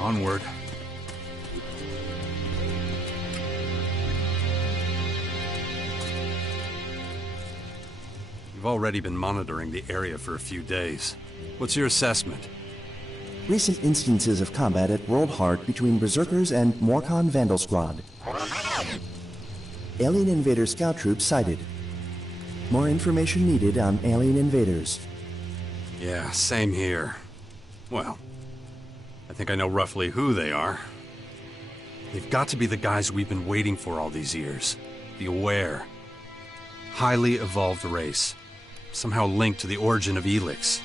Onward. You've already been monitoring the area for a few days. What's your assessment? Recent instances of combat at World Heart between Berserkers and Morcon Vandal Squad. Alien Invader scout troops sighted. More information needed on alien invaders. Yeah, same here. Well, I think I know roughly who they are. They've got to be the guys we've been waiting for all these years. The Aware. Highly evolved race. Somehow linked to the origin of Elex.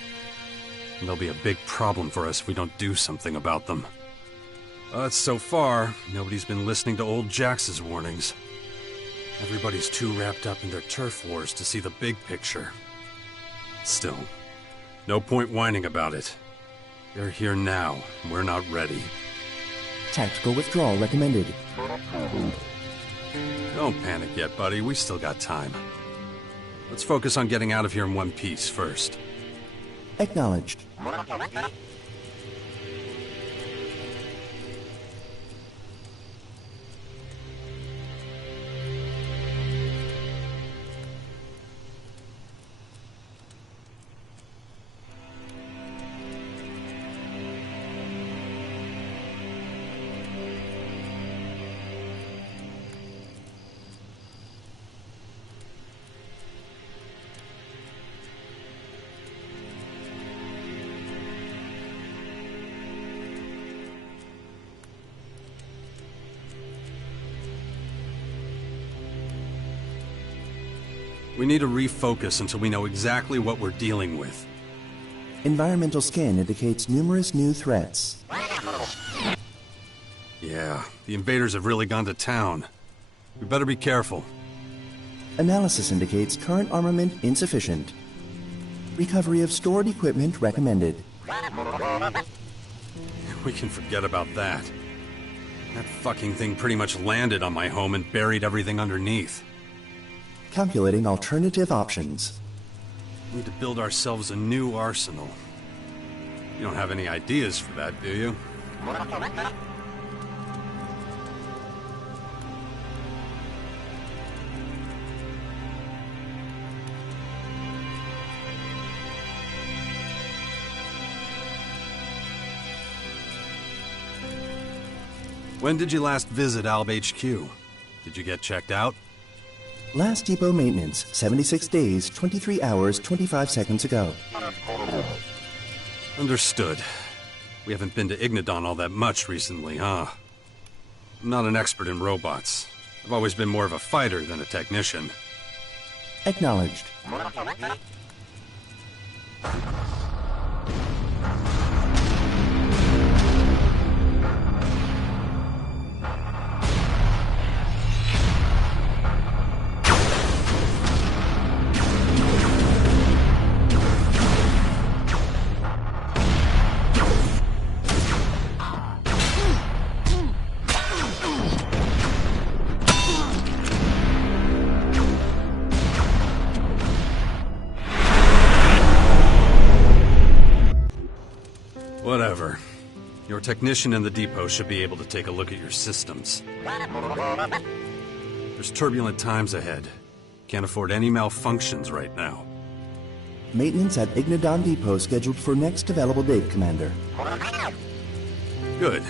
And they'll be a big problem for us if we don't do something about them. But so far, nobody's been listening to old Jax's warnings. Everybody's too wrapped up in their turf wars to see the big picture. Still, no point whining about it. They're here now, and we're not ready. Tactical withdrawal recommended. Don't panic yet, buddy. We still got time. Let's focus on getting out of here in one piece first. Acknowledged. We need to refocus until we know exactly what we're dealing with. Environmental scan indicates numerous new threats. Yeah, the invaders have really gone to town. We better be careful. Analysis indicates current armament insufficient. Recovery of stored equipment recommended. We can forget about that. That fucking thing pretty much landed on my home and buried everything underneath. Calculating alternative options. We need to build ourselves a new arsenal. You don't have any ideas for that, do you? When did you last visit Alb HQ? Did you get checked out? Last depot maintenance, 76 days, 23 hours, 25 seconds ago. Understood. We haven't been to Ignodon all that much recently, huh? I'm not an expert in robots. I've always been more of a fighter than a technician. Acknowledged. Whatever. Your technician in the depot should be able to take a look at your systems. There's turbulent times ahead. Can't afford any malfunctions right now. Maintenance at Ignodon Depot scheduled for next available date, Commander. Good.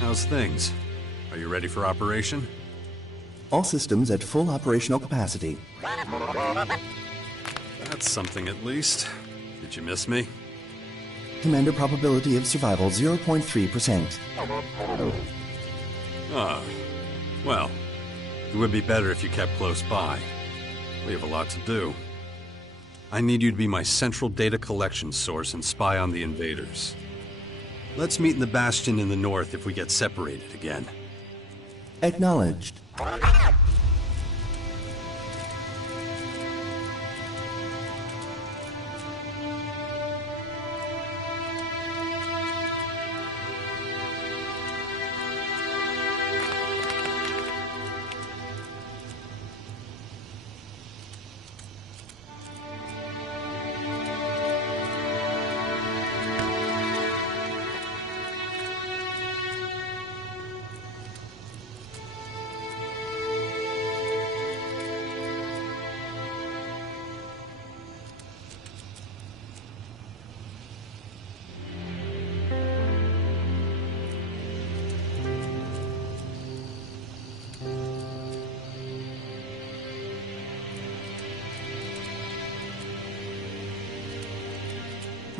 How's things? Are you ready for operation? All systems at full operational capacity. That's something at least. Did you miss me? Commander, probability of survival 0.3%. Ah. Well, it would be better if you kept close by. We have a lot to do. I need you to be my central data collection source and spy on the invaders. Let's meet in the Bastion in the north if we get separated again. Acknowledged.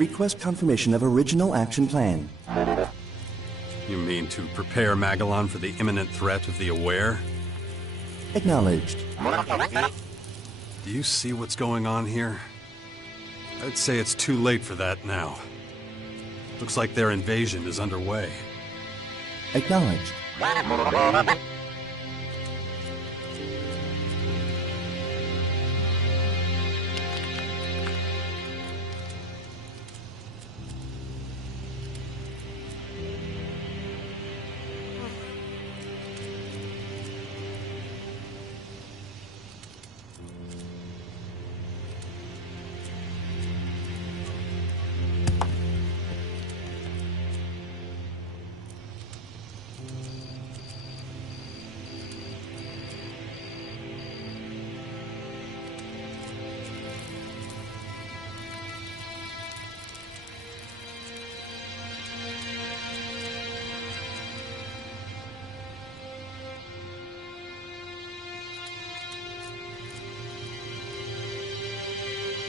Request confirmation of original action plan. You mean to prepare Magellan for the imminent threat of the Aware? Acknowledged. Do you see what's going on here? I'd say it's too late for that now. Looks like their invasion is underway. Acknowledged.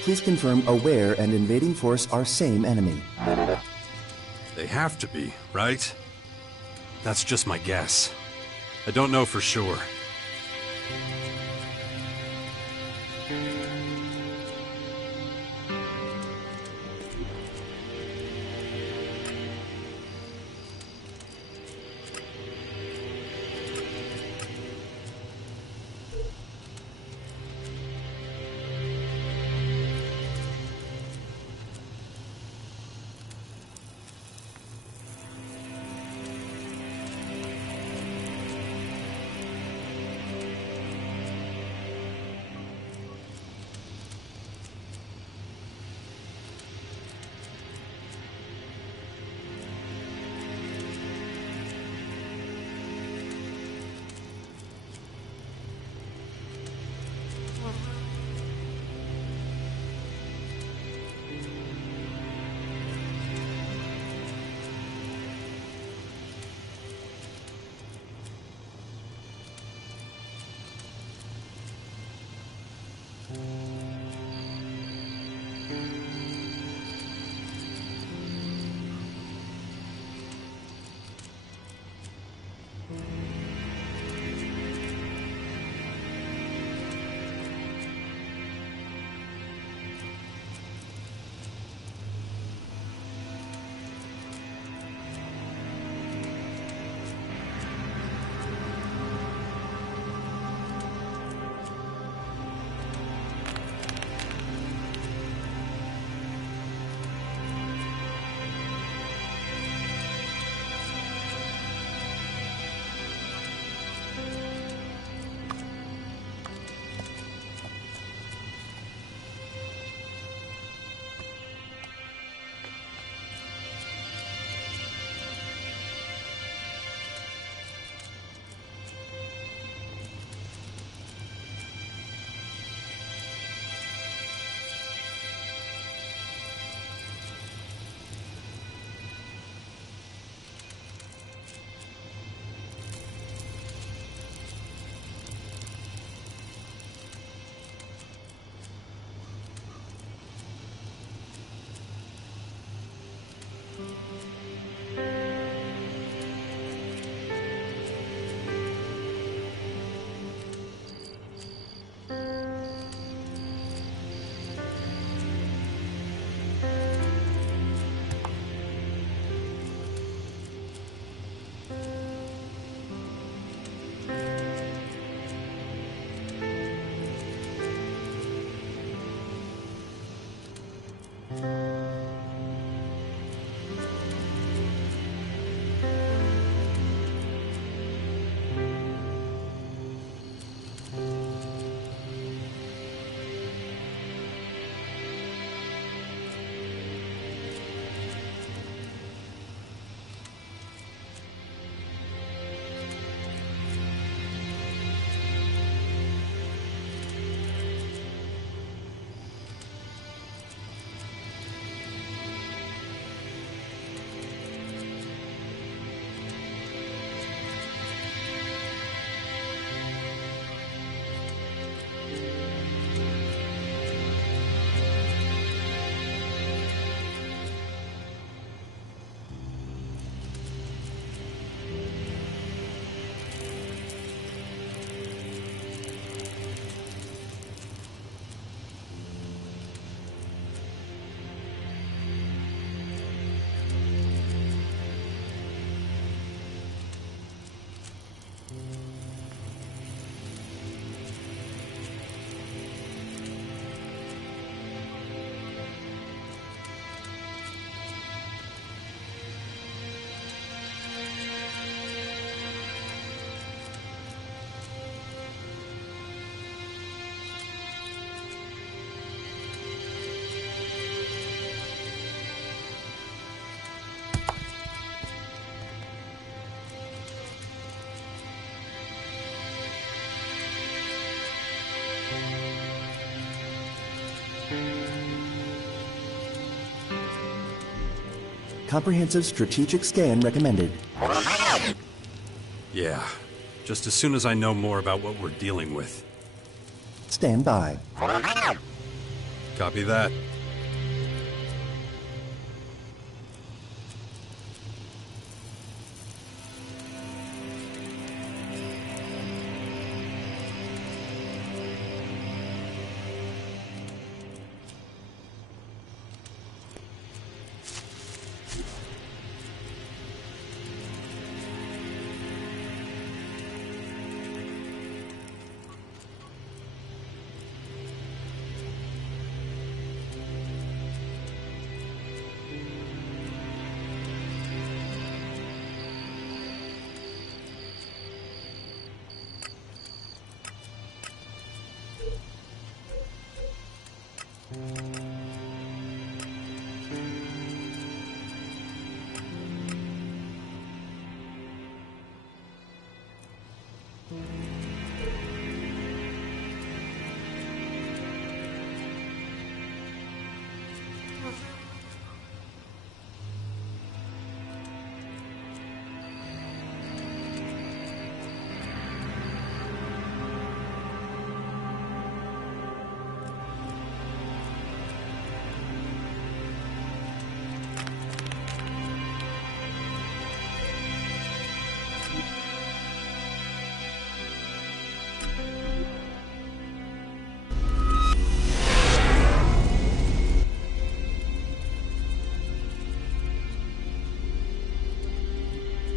Please confirm Aware and invading force are same enemy. They have to be, right? That's just my guess. I don't know for sure. Comprehensive strategic scan recommended. Yeah, just as soon as I know more about what we're dealing with. Stand by. Copy that.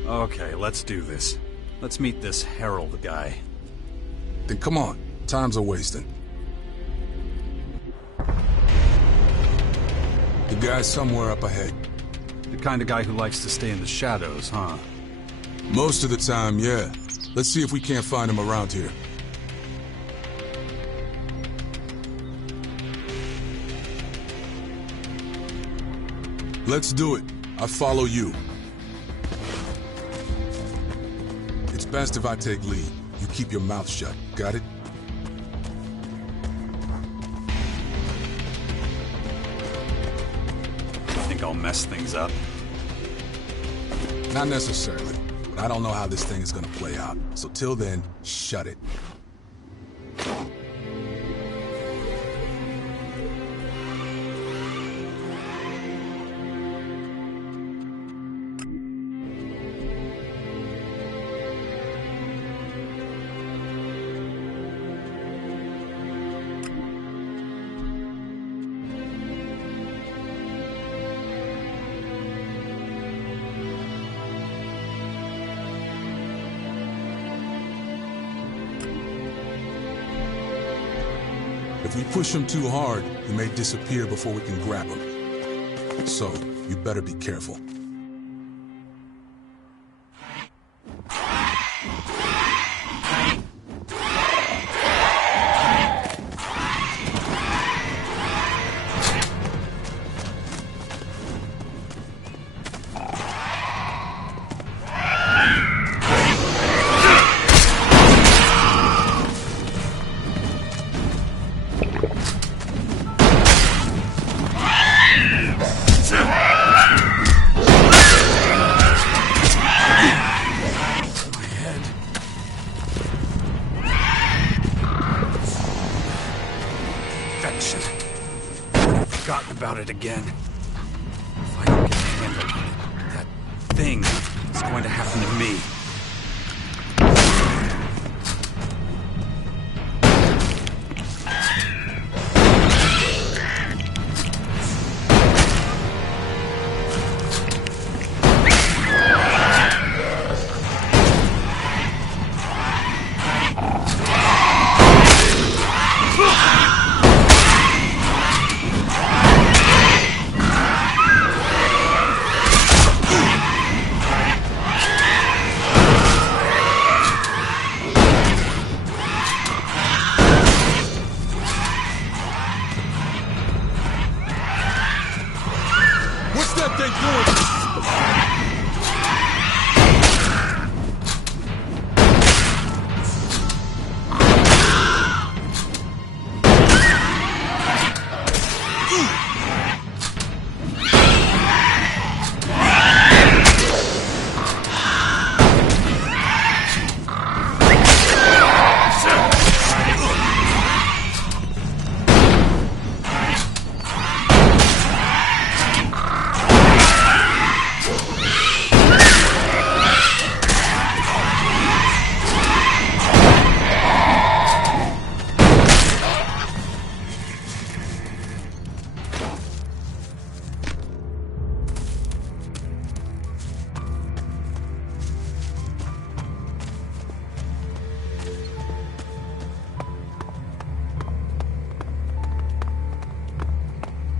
Okay, let's do this. Let's meet this Herald guy. Then come on. Time's a wasting. The guy's somewhere up ahead. The kind of guy who likes to stay in the shadows, huh? Most of the time, yeah. Let's see if we can't find him around here. Let's do it. I follow you. It's best if I take lead. You keep your mouth shut. Got it? Think I'll mess things up? Not necessarily, but I don't know how this thing is gonna play out. So till then, shut it. If we push him too hard, he may disappear before we can grab him. So, you better be careful. Forgotten about it again. If I don't get handled, that thing is going to happen to me.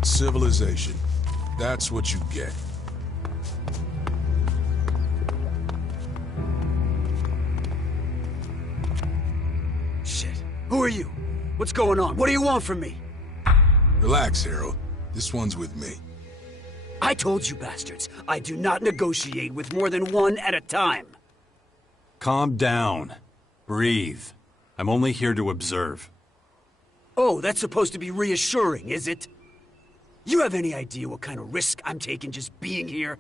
Civilization. That's what you get. Shit. Who are you? What's going on? What do you want from me? Relax, Harold. This one's with me. I told you bastards, I do not negotiate with more than one at a time. Calm down. Breathe. I'm only here to observe. Oh, that's supposed to be reassuring, is it? You have any idea what kind of risk I'm taking just being here?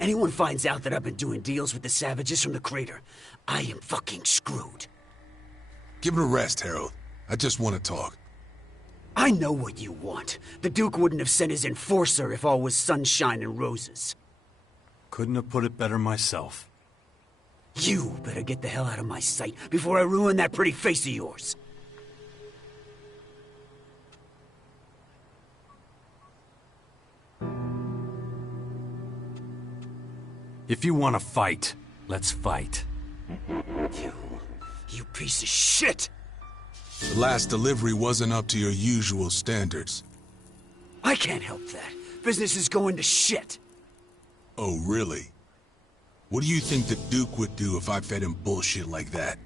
Anyone finds out that I've been doing deals with the savages from the crater, I am fucking screwed. Give it a rest, Harold. I just want to talk. I know what you want. The Duke wouldn't have sent his enforcer if all was sunshine and roses. Couldn't have put it better myself. You better get the hell out of my sight before I ruin that pretty face of yours. If you want to fight, let's fight. You piece of shit! The last delivery wasn't up to your usual standards. I can't help that. Business is going to shit. Oh, really? What do you think the Duke would do if I fed him bullshit like that?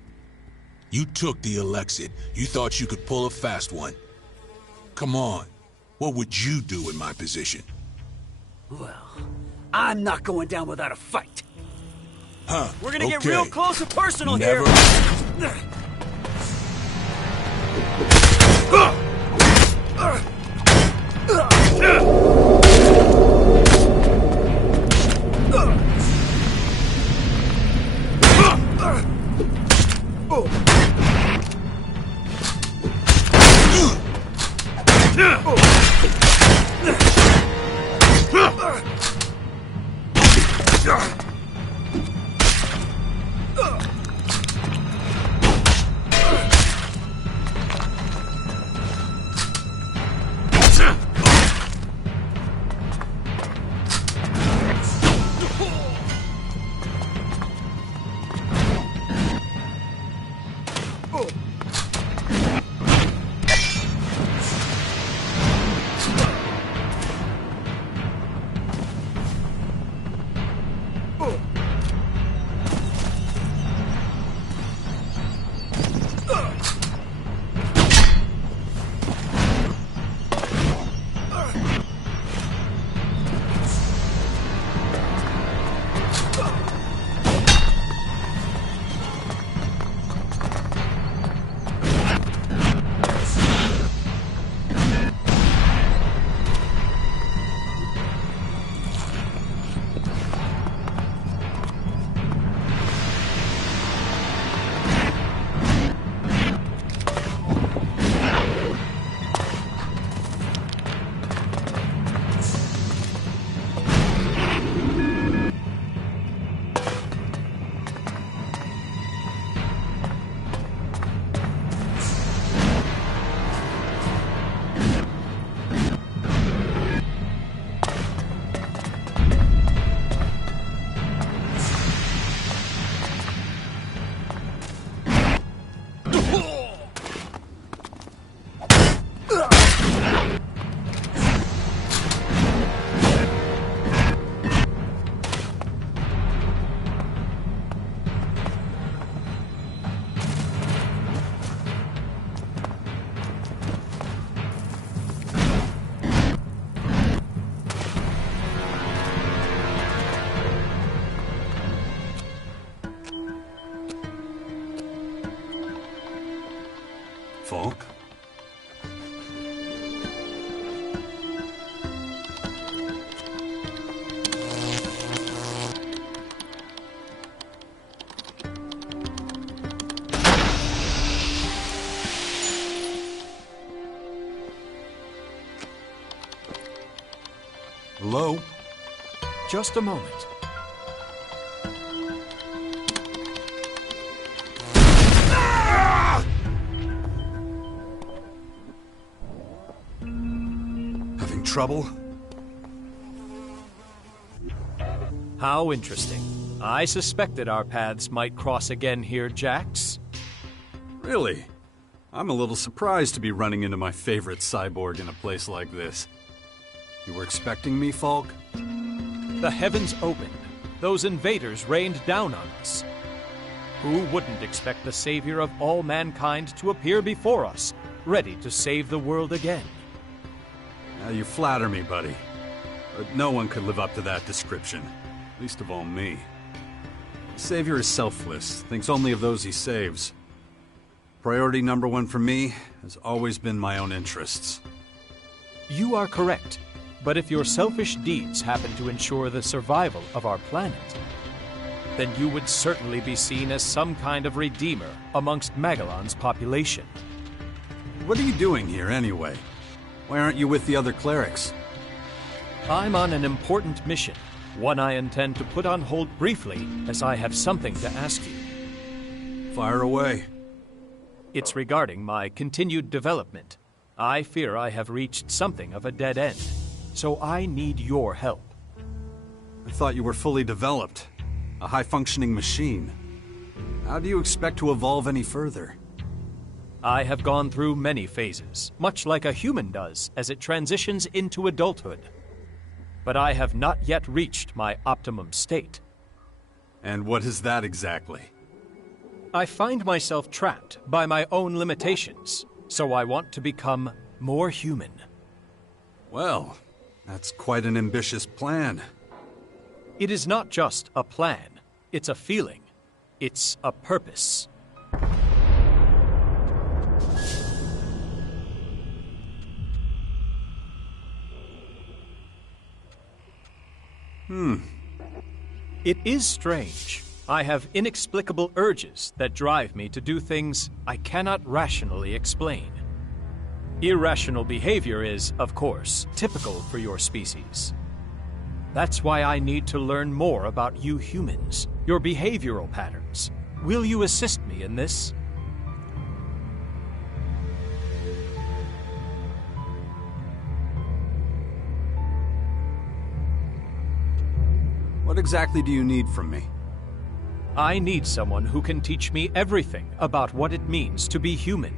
You took the Elex². You thought you could pull a fast one. Come on. What would you do in my position? Well, I'm not going down without a fight. Huh. We're gonna get real close and personal here. Falk? Hello? Just a moment. Having trouble? How interesting. I suspected our paths might cross again here, Jax. Really? I'm a little surprised to be running into my favorite cyborg in a place like this. You were expecting me, Falk? The heavens opened. Those invaders rained down on us. Who wouldn't expect the savior of all mankind to appear before us, ready to save the world again? Now you flatter me, buddy. But no one could live up to that description. Least of all me. The savior is selfless, thinks only of those he saves. Priority number one for me has always been my own interests. You are correct. But if your selfish deeds happen to ensure the survival of our planet, then you would certainly be seen as some kind of redeemer amongst Magellan's population. What are you doing here, anyway? Why aren't you with the other clerics? I'm on an important mission, one I intend to put on hold briefly, as I have something to ask you. Fire away. It's regarding my continued development. I fear I have reached something of a dead end, so I need your help. I thought you were fully developed. A high-functioning machine. How do you expect to evolve any further? I have gone through many phases, much like a human does as it transitions into adulthood. But I have not yet reached my optimum state. And what is that exactly? I find myself trapped by my own limitations, so I want to become more human. Well, that's quite an ambitious plan. It is not just a plan, it's a feeling. It's a purpose. It is strange. I have inexplicable urges that drive me to do things I cannot rationally explain. Irrational behavior is, of course, typical for your species. That's why I need to learn more about you humans, your behavioral patterns. Will you assist me in this? What exactly do you need from me? I need someone who can teach me everything about what it means to be human.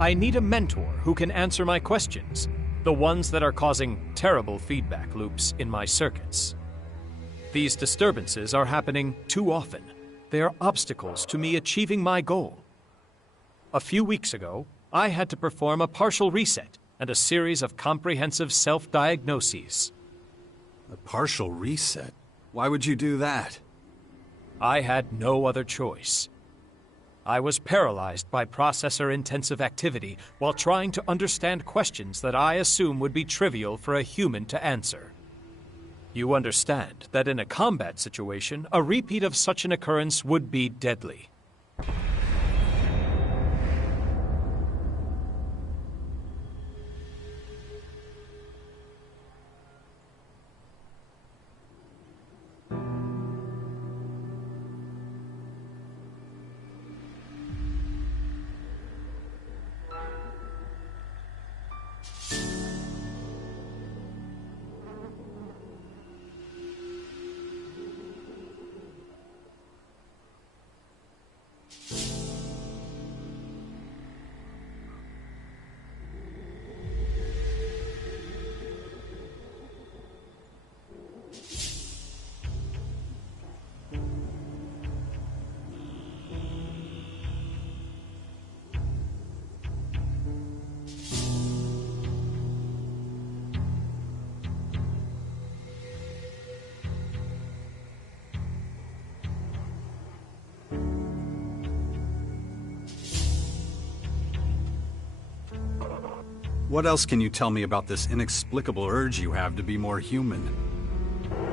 I need a mentor who can answer my questions, the ones that are causing terrible feedback loops in my circuits. These disturbances are happening too often. They are obstacles to me achieving my goal. A few weeks ago, I had to perform a partial reset and a series of comprehensive self-diagnoses. A partial reset? Why would you do that? I had no other choice. I was paralyzed by processor-intensive activity while trying to understand questions that I assume would be trivial for a human to answer. You understand that in a combat situation, a repeat of such an occurrence would be deadly. What else can you tell me about this inexplicable urge you have to be more human?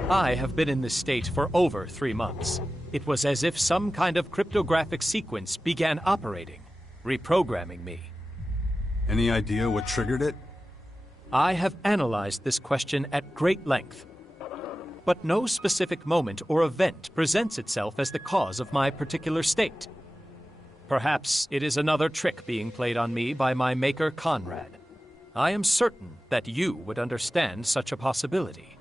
I have been in this state for over 3 months. It was as if some kind of cryptographic sequence began operating, reprogramming me. Any idea what triggered it? I have analyzed this question at great length, but no specific moment or event presents itself as the cause of my particular state. Perhaps it is another trick being played on me by my maker Conrad. I am certain that you would understand such a possibility.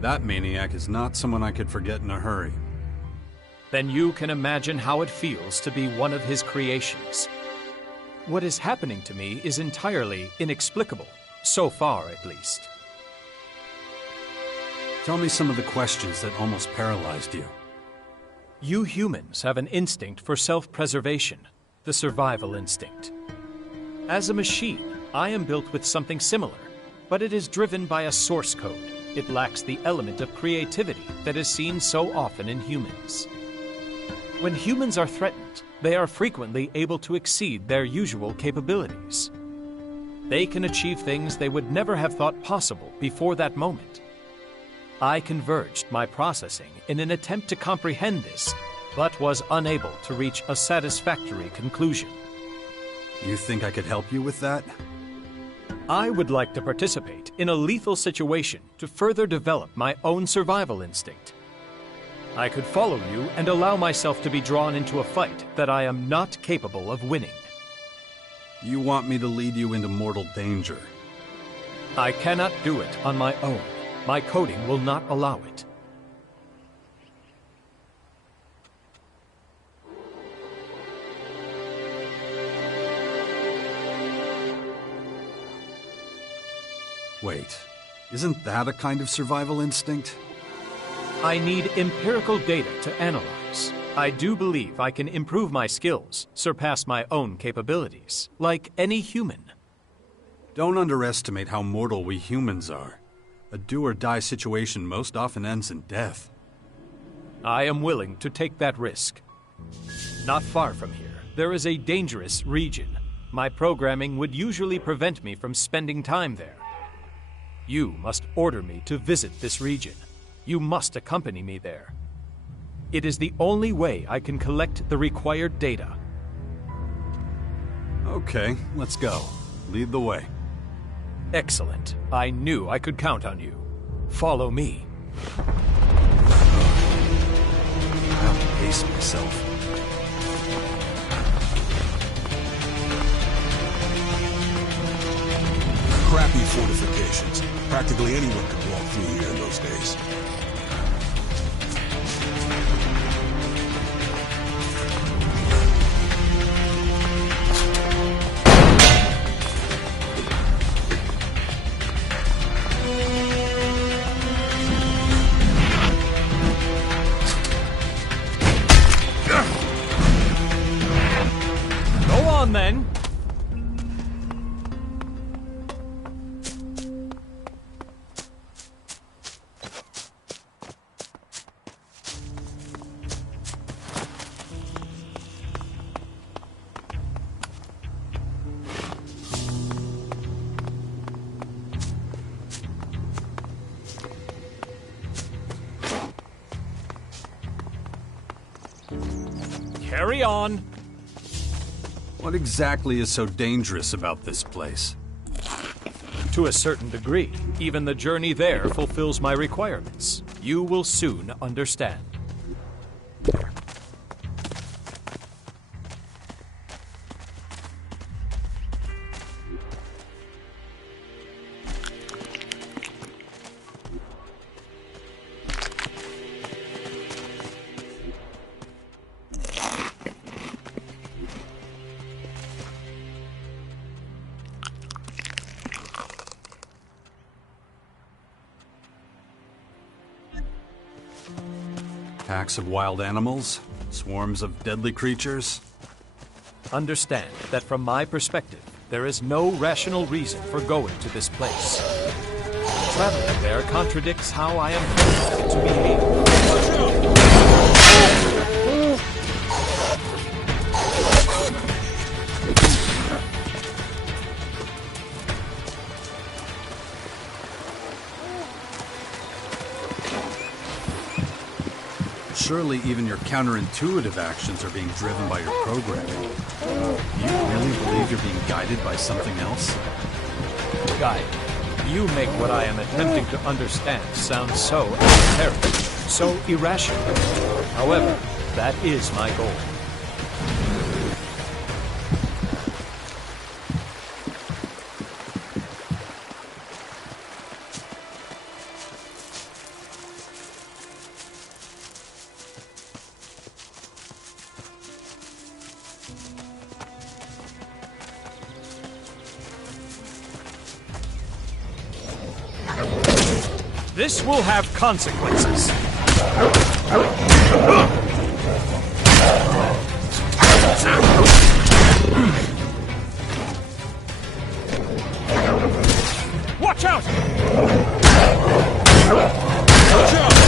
That maniac is not someone I could forget in a hurry. Then you can imagine how it feels to be one of his creations. What is happening to me is entirely inexplicable, so far at least. Tell me some of the questions that almost paralyzed you. You humans have an instinct for self-preservation, the survival instinct. As a machine, I am built with something similar, but it is driven by a source code. It lacks the element of creativity that is seen so often in humans. When humans are threatened, they are frequently able to exceed their usual capabilities. They can achieve things they would never have thought possible before that moment. I converged my processing in an attempt to comprehend this, but was unable to reach a satisfactory conclusion. You think I could help you with that? I would like to participate in a lethal situation to further develop my own survival instinct. I could follow you and allow myself to be drawn into a fight that I am not capable of winning. You want me to lead you into mortal danger? I cannot do it on my own. My coding will not allow it. Wait, isn't that a kind of survival instinct? I need empirical data to analyze. I do believe I can improve my skills, surpass my own capabilities, like any human. Don't underestimate how mortal we humans are. A do-or-die situation most often ends in death. I am willing to take that risk. Not far from here, there is a dangerous region. My programming would usually prevent me from spending time there. You must order me to visit this region. You must accompany me there. It is the only way I can collect the required data. Okay, let's go. Lead the way. Excellent. I knew I could count on you. Follow me. I have to pace myself. Crappy fortifications. Practically anyone could walk through here in those days. Go on then. Carry on. What exactly is so dangerous about this place? To a certain degree, even the journey there fulfills my requirements. You will soon understand. Packs of wild animals? Swarms of deadly creatures? Understand that from my perspective, there is no rational reason for going to this place. Traveling there contradicts how I am programmed to behave. Surely even your counterintuitive actions are being driven by your programming. You really believe you're being guided by something else? Guide, you make what I am attempting to understand sound so esoteric, so irrational. However, that is my goal. This will have consequences. Watch out! Watch out!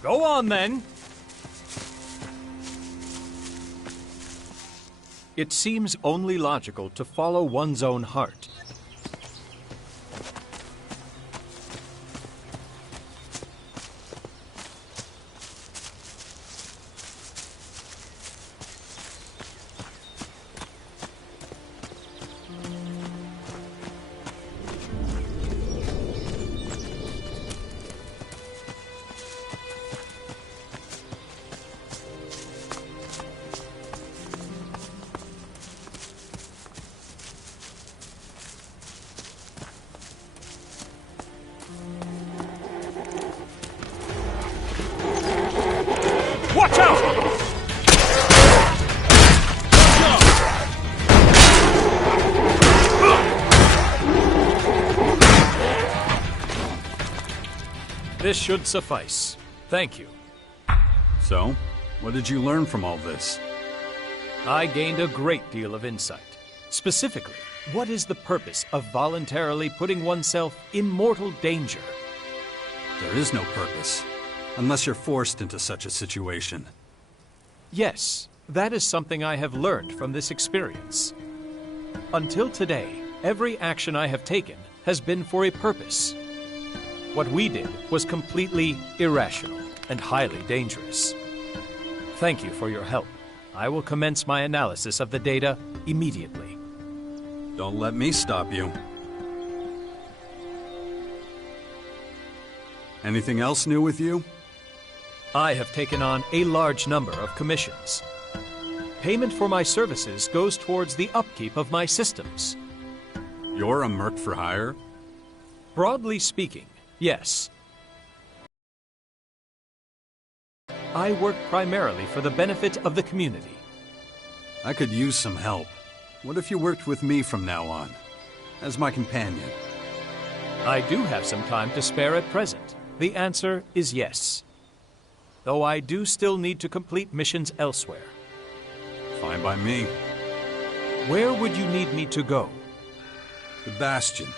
Go on, then. It seems only logical to follow one's own heart. Watch out! This should suffice. Thank you. So, what did you learn from all this? I gained a great deal of insight. Specifically, what is the purpose of voluntarily putting oneself in mortal danger? There is no purpose, unless you're forced into such a situation. Yes, that is something I have learned from this experience. Until today, every action I have taken has been for a purpose. What we did was completely irrational and highly dangerous. Thank you for your help. I will commence my analysis of the data immediately. Don't let me stop you. Anything else new with you? I have taken on a large number of commissions. Payment for my services goes towards the upkeep of my systems. You're a merc for hire? Broadly speaking, yes. I work primarily for the benefit of the community. I could use some help. What if you worked with me from now on, as my companion? I do have some time to spare at present. The answer is yes. Though I do still need to complete missions elsewhere. Fine by me. Where would you need me to go? The Bastion.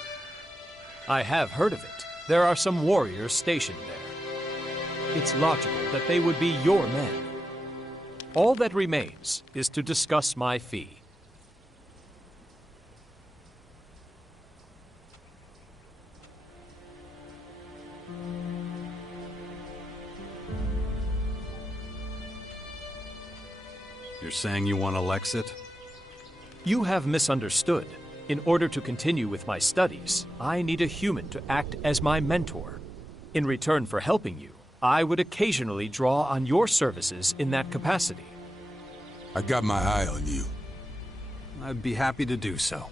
I have heard of it. There are some warriors stationed there. It's logical that they would be your men. All that remains is to discuss my fee. You're saying you want Elex²? You have misunderstood. In order to continue with my studies, I need a human to act as my mentor. In return for helping you, I would occasionally draw on your services in that capacity. I got my eye on you. I'd be happy to do so.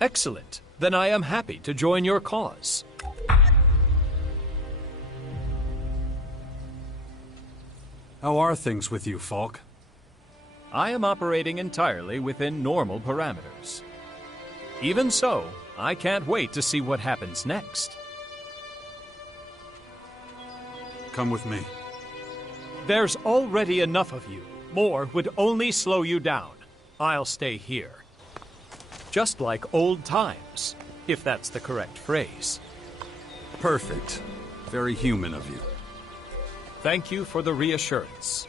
Excellent. Then I am happy to join your cause. How are things with you, Falk? I am operating entirely within normal parameters. Even so, I can't wait to see what happens next. Come with me. There's already enough of you. More would only slow you down. I'll stay here. Just like old times, if that's the correct phrase. Perfect. Very human of you. Thank you for the reassurance.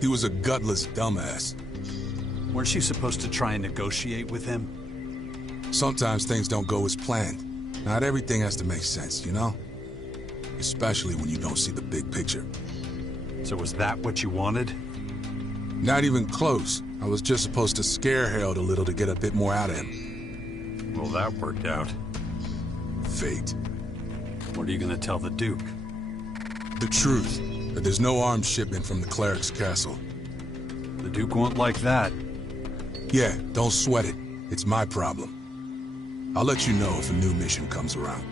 He was a gutless dumbass. Weren't you supposed to try and negotiate with him? Sometimes things don't go as planned. Not everything has to make sense, you know? Especially when you don't see the big picture. So was that what you wanted? Not even close. I was just supposed to scare Harold a little to get a bit more out of him. Well, that worked out. Fate. What are you gonna tell the Duke? The truth. That there's no arms shipment from the Cleric's castle. The Duke won't like that. Yeah, don't sweat it. It's my problem. I'll let you know if a new mission comes around.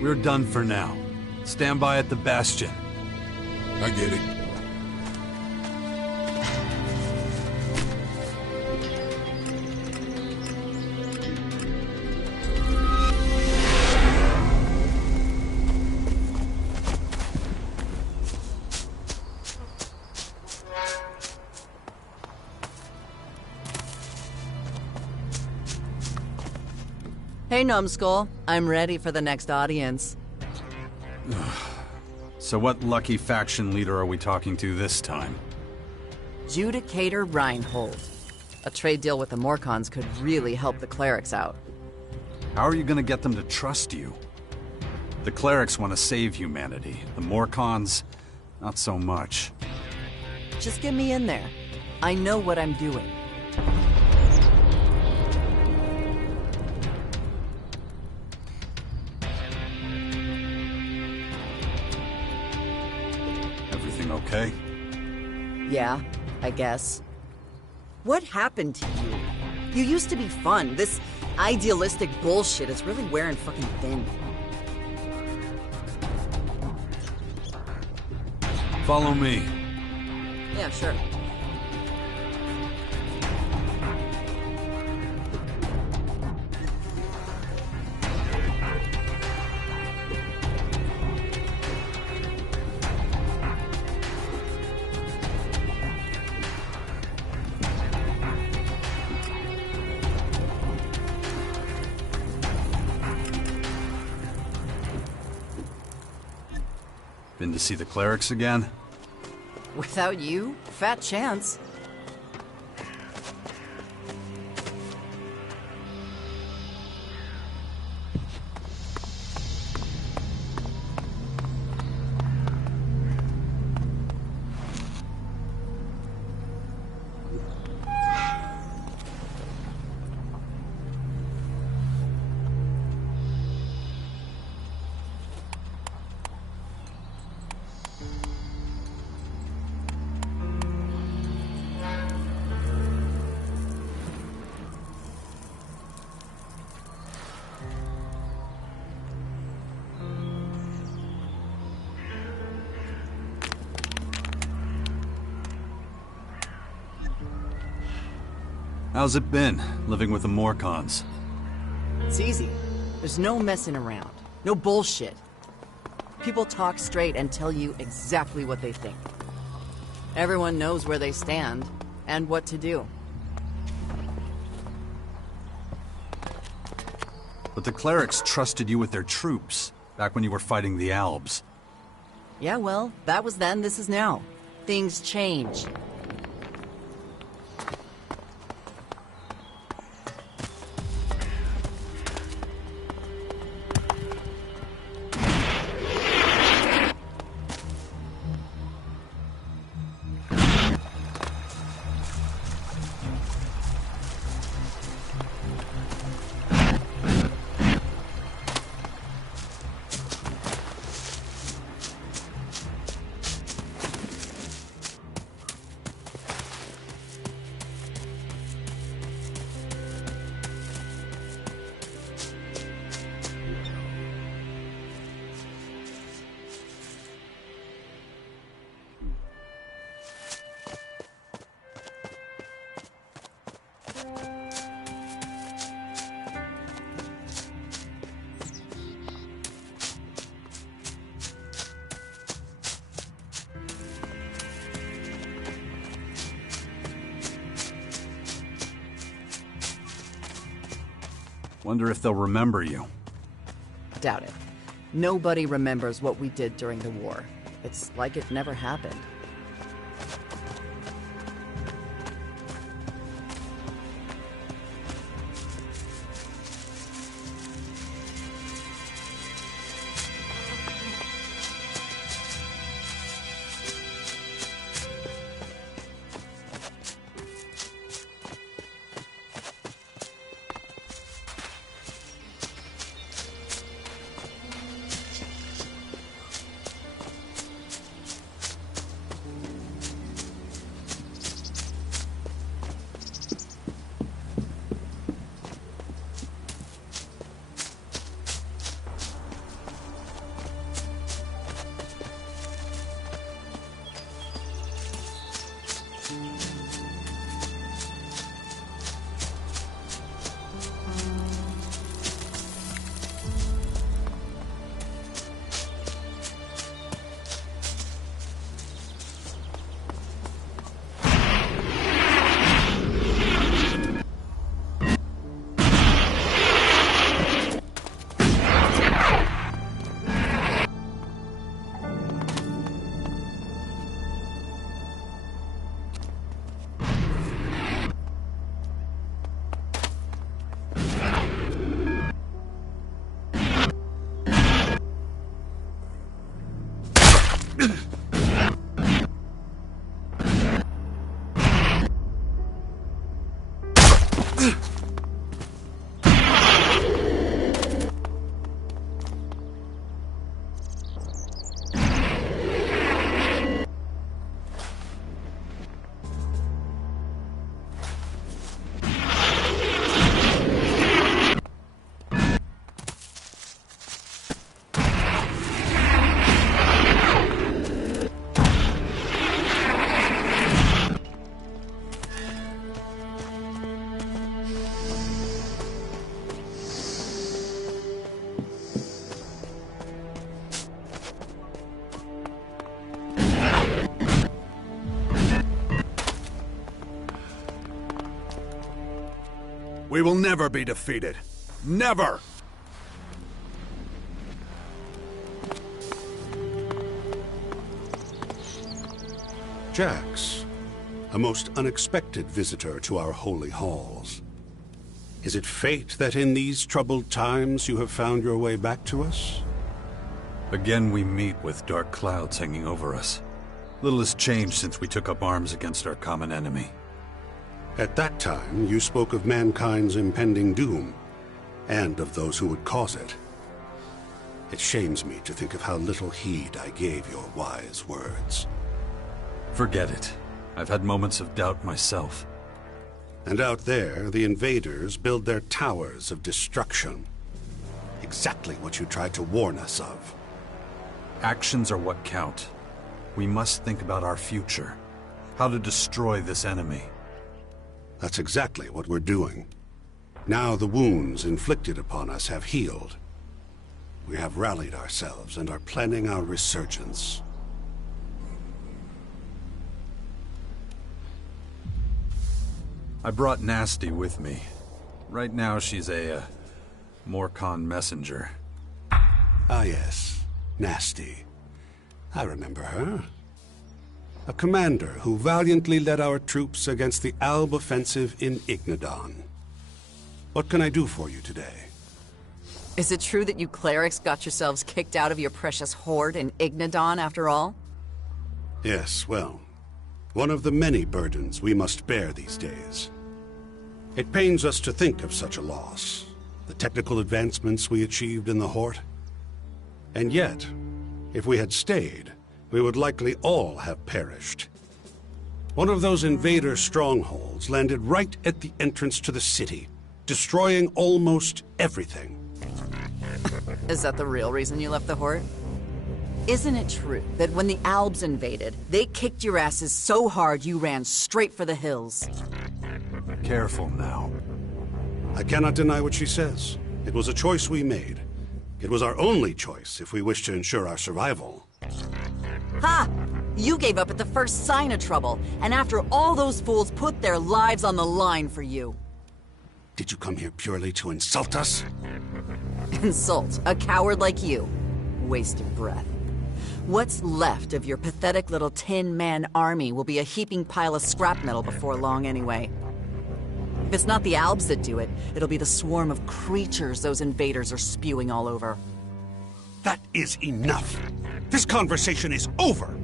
We're done for now. Stand by at the Bastion. I get it. Hey, Numbskull. I'm ready for the next audience. So what lucky faction leader are we talking to this time? Judicator Reinhold. A trade deal with the Morcons could really help the clerics out. How are you gonna get them to trust you? The clerics want to save humanity. The Morcons, not so much. Just get me in there. I know what I'm doing. Everything okay? Yeah, I guess. What happened to you? You used to be fun. This idealistic bullshit is really wearing fucking thin. Follow me. Yeah, sure. Been to see the clerics again? Without you, fat chance. How's it been, living with the Morcons? It's easy. There's no messing around. No bullshit. People talk straight and tell you exactly what they think. Everyone knows where they stand and what to do. But the clerics trusted you with their troops, back when you were fighting the Albs. Yeah, well, that was then, this is now. Things change. Wonder if they'll remember you. Doubt it. Nobody remembers what we did during the war. It's like it never happened. We will never be defeated. Never! Jax, a most unexpected visitor to our holy halls. Is it fate that in these troubled times you have found your way back to us? Again we meet with dark clouds hanging over us. Little has changed since we took up arms against our common enemy. At that time, you spoke of mankind's impending doom, and of those who would cause it. It shames me to think of how little heed I gave your wise words. Forget it. I've had moments of doubt myself. And out there, the invaders build their towers of destruction. Exactly what you tried to warn us of. Actions are what count. We must think about our future. How to destroy this enemy. That's exactly what we're doing. Now the wounds inflicted upon us have healed. We have rallied ourselves and are planning our resurgence. I brought Nasty with me. Right now she's a Morcon messenger. Ah yes, Nasty. I remember her. A commander who valiantly led our troops against the Alb offensive in Ignadon. What can I do for you today? Is it true that you clerics got yourselves kicked out of your precious horde in Ignadon after all? Yes, well, one of the many burdens we must bear these days. It pains us to think of such a loss, the technical advancements we achieved in the Horde. And yet, if we had stayed, we would likely all have perished. One of those invader strongholds landed right at the entrance to the city, destroying almost everything. Is that the real reason you left the Horde? Isn't it true that when the Albs invaded, they kicked your asses so hard you ran straight for the hills? Careful now. I cannot deny what she says. It was a choice we made. It was our only choice if we wish to ensure our survival. Ha! You gave up at the first sign of trouble, and after all those fools put their lives on the line for you. Did you come here purely to insult us? Insult a coward like you. Wasted breath. What's left of your pathetic little tin-man army will be a heaping pile of scrap metal before long anyway. If it's not the Albs that do it, it'll be the swarm of creatures those invaders are spewing all over. That is enough. This conversation is over.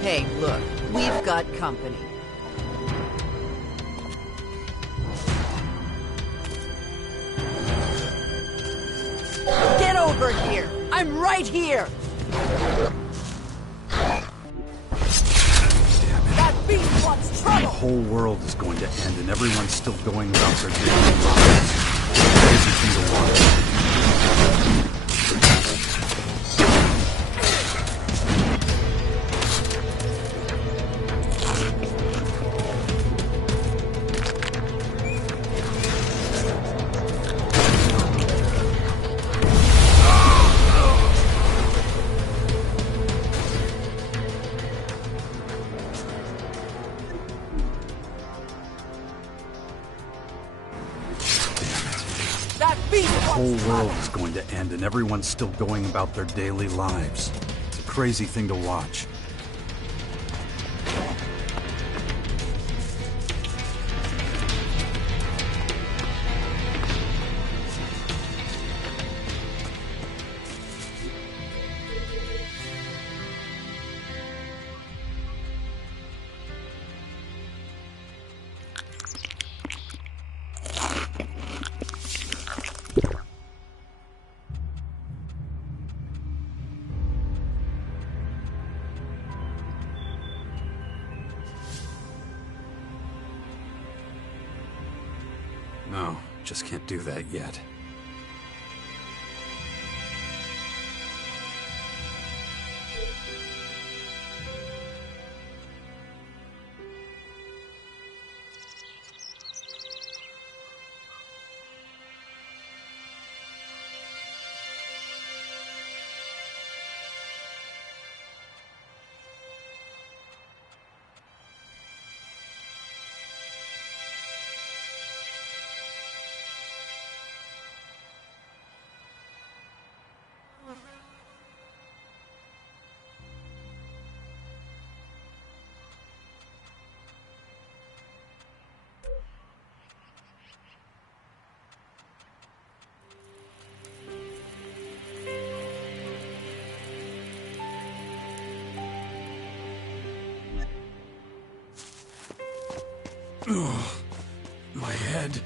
Hey, look, we've got company. Get over here! I'm right here! That beast wants The trouble! whole world is going to end and everyone's still going about their daily lives. Crazy thing to watch. The whole world is going to end and everyone's still going about their daily lives. It's a crazy thing to watch. No, just can't do that yet. My head.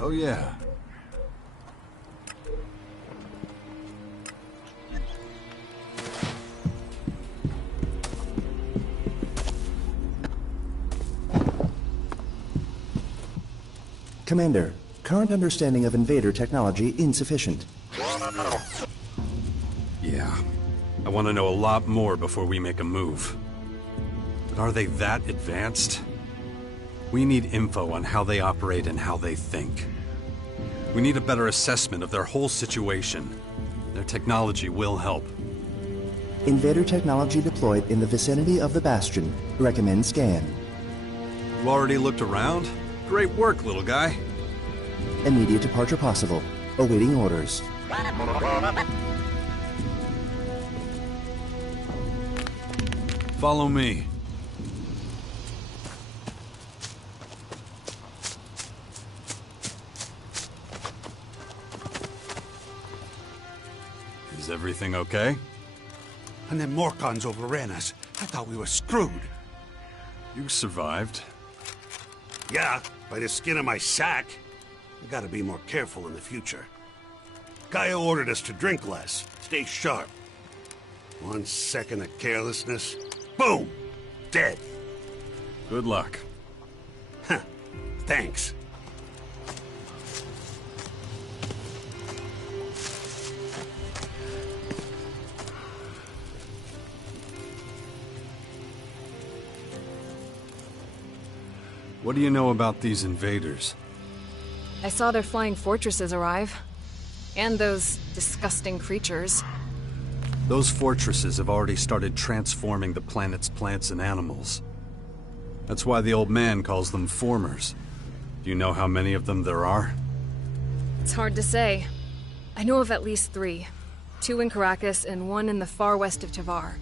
Oh yeah. Commander, current understanding of invader technology insufficient. Yeah. I want to know a lot more before we make a move. But are they that advanced? We need info on how they operate and how they think. We need a better assessment of their whole situation. Their technology will help. Invader technology deployed in the vicinity of the Bastion. Recommend scan. You already looked around? Great work, little guy. Immediate departure possible. Awaiting orders. Follow me. Is everything okay? And then Morcons overran us. I thought we were screwed. You survived. Yeah, by the skin of my sack. We gotta be more careful in the future. Gaia ordered us to drink less, stay sharp. 1 second of carelessness, boom! Dead. Good luck. Huh. Thanks. What do you know about these invaders? I saw their flying fortresses arrive. And those disgusting creatures. Those fortresses have already started transforming the planet's plants and animals. That's why the old man calls them formers. Do you know how many of them there are? It's hard to say. I know of at least 3. 2 in Caracas and 1 in the far west of Tavar.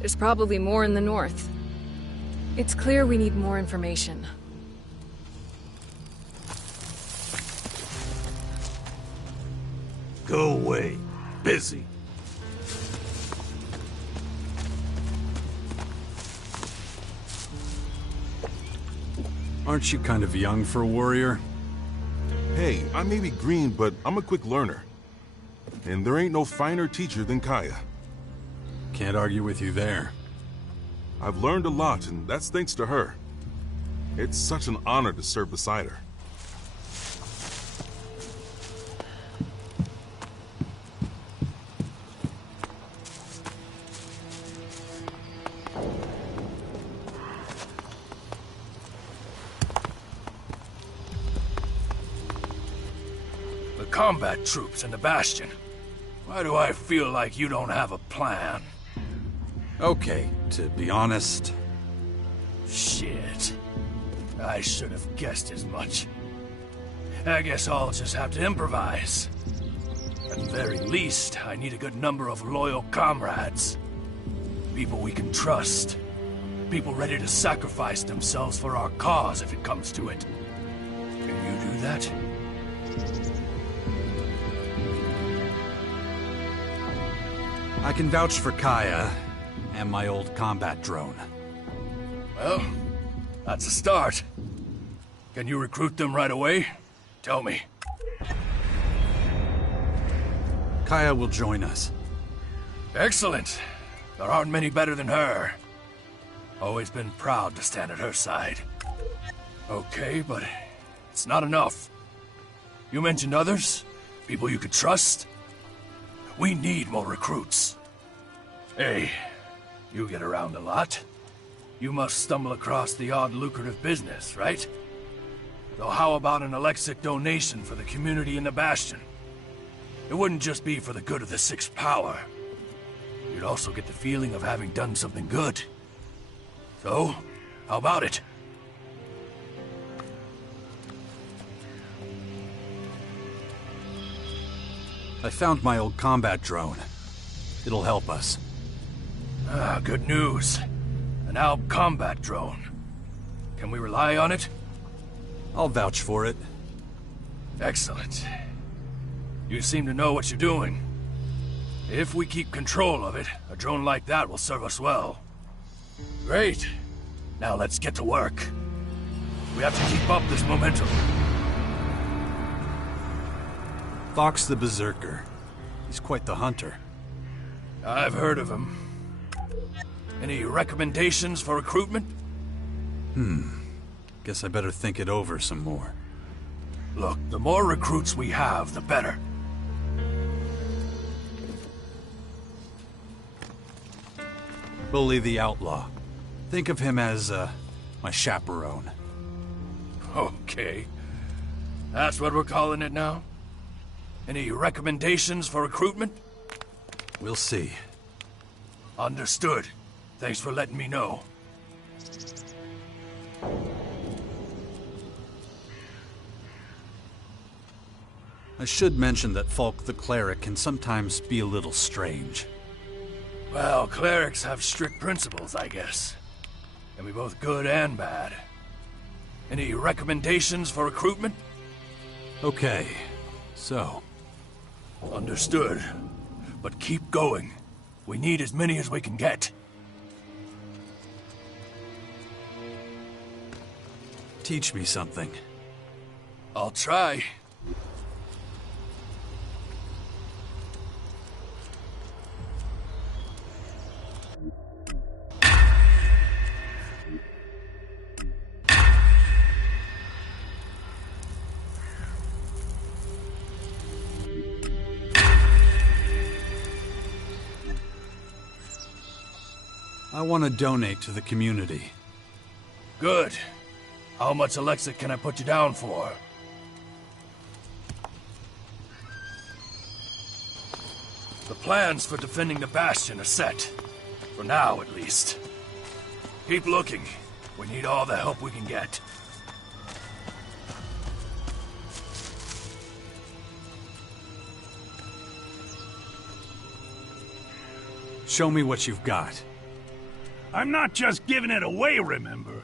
There's probably more in the north. It's clear we need more information. Go away. Busy. Aren't you kind of young for a warrior? Hey, I may be green, but I'm a quick learner. And there ain't no finer teacher than Kaya. Can't argue with you there. I've learned a lot, and that's thanks to her. It's such an honor to serve beside her. Combat troops in the Bastion. Why do I feel like you don't have a plan? Okay, to be honest... Shit. I should have guessed as much. I guess I'll just have to improvise. At the very least, I need a good number of loyal comrades. People we can trust. People ready to sacrifice themselves for our cause if it comes to it. Can you do that? I can vouch for Kaya and my old combat drone. Well, that's a start. Can you recruit them right away? Tell me. Kaya will join us. Excellent. There aren't many better than her. Always been proud to stand at her side. Okay, but it's not enough. You mentioned others? People you could trust? We need more recruits. Hey, you get around a lot. You must stumble across the odd lucrative business, right? So how about an Elex donation for the community in the Bastion? It wouldn't just be for the good of the Sixth Power. You'd also get the feeling of having done something good. So, how about it? I found my old combat drone. It'll help us. Ah, good news. An Alb combat drone. Can we rely on it? I'll vouch for it. Excellent. You seem to know what you're doing. If we keep control of it, a drone like that will serve us well. Great. Now let's get to work. We have to keep up this momentum. Fox the Berserker. He's quite the hunter. I've heard of him. Any recommendations for recruitment? Guess I better think it over some more. Look, the more recruits we have, the better. Bully the Outlaw. Think of him as, my chaperone. Okay. That's what we're calling it now? Any recommendations for recruitment? We'll see. Understood. Thanks for letting me know. I should mention that Falk the Cleric can sometimes be a little strange. Well, clerics have strict principles, I guess. Can be both good and bad. Any recommendations for recruitment? Okay, so... Understood. But keep going. We need as many as we can get. Teach me something. I'll try. I want to donate to the community. Good. How much Elex² can I put you down for? The plans for defending the Bastion are set. For now, at least. Keep looking. We need all the help we can get. Show me what you've got. I'm not just giving it away, remember?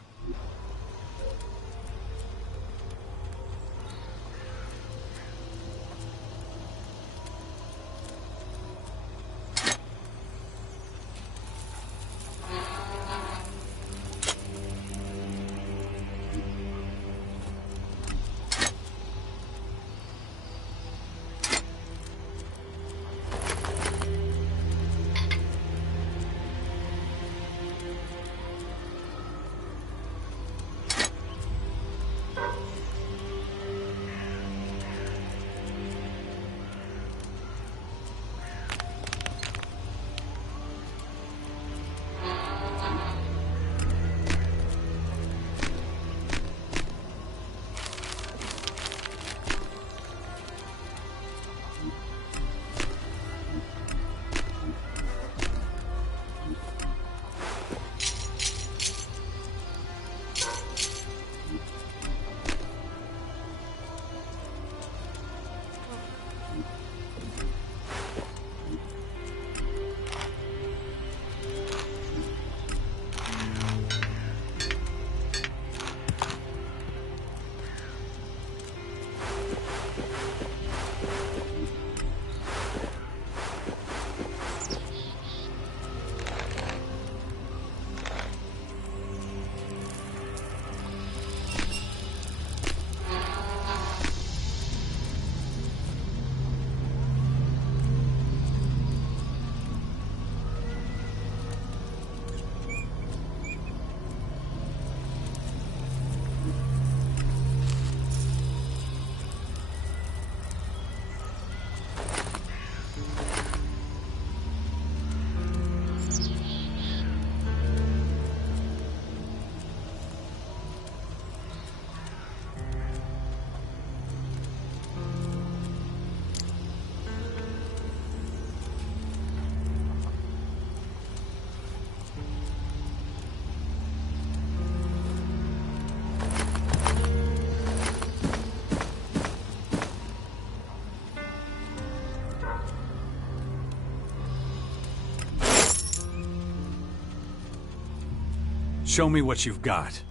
Show me what you've got.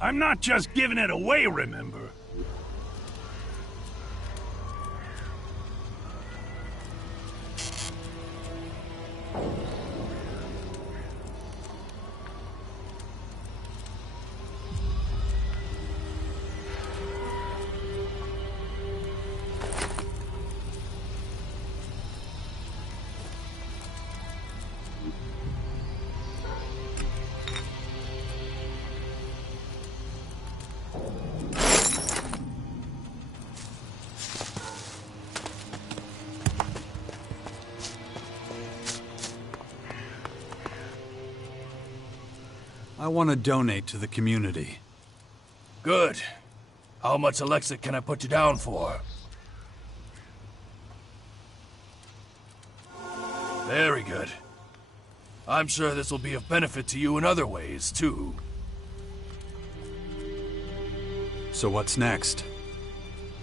I'm not just giving it away, remember? I want to donate to the community. Good. How much Elex² can I put you down for? Very good. I'm sure this will be of benefit to you in other ways, too. So what's next?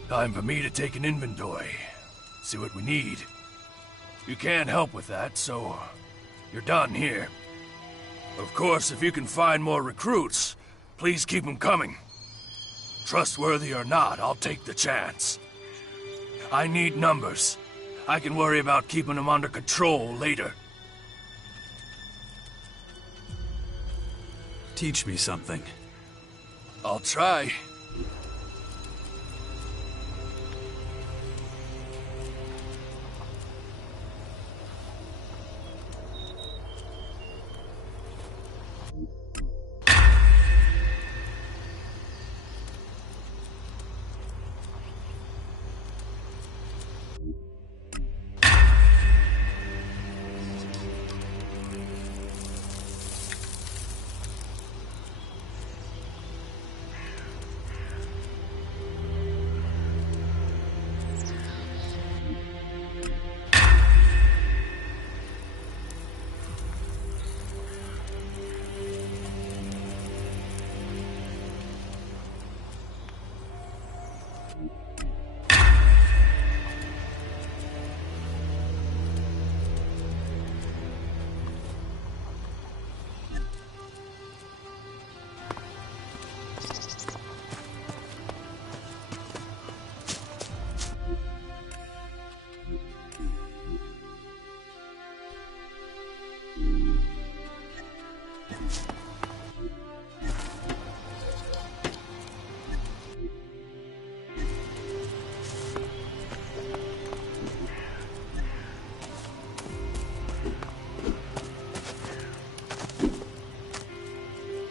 Time for me to take an inventory. See what we need. You can't help with that, so you're done here. Of course, if you can find more recruits, please keep them coming. Trustworthy or not, I'll take the chance. I need numbers. I can worry about keeping them under control later. Teach me something. I'll try.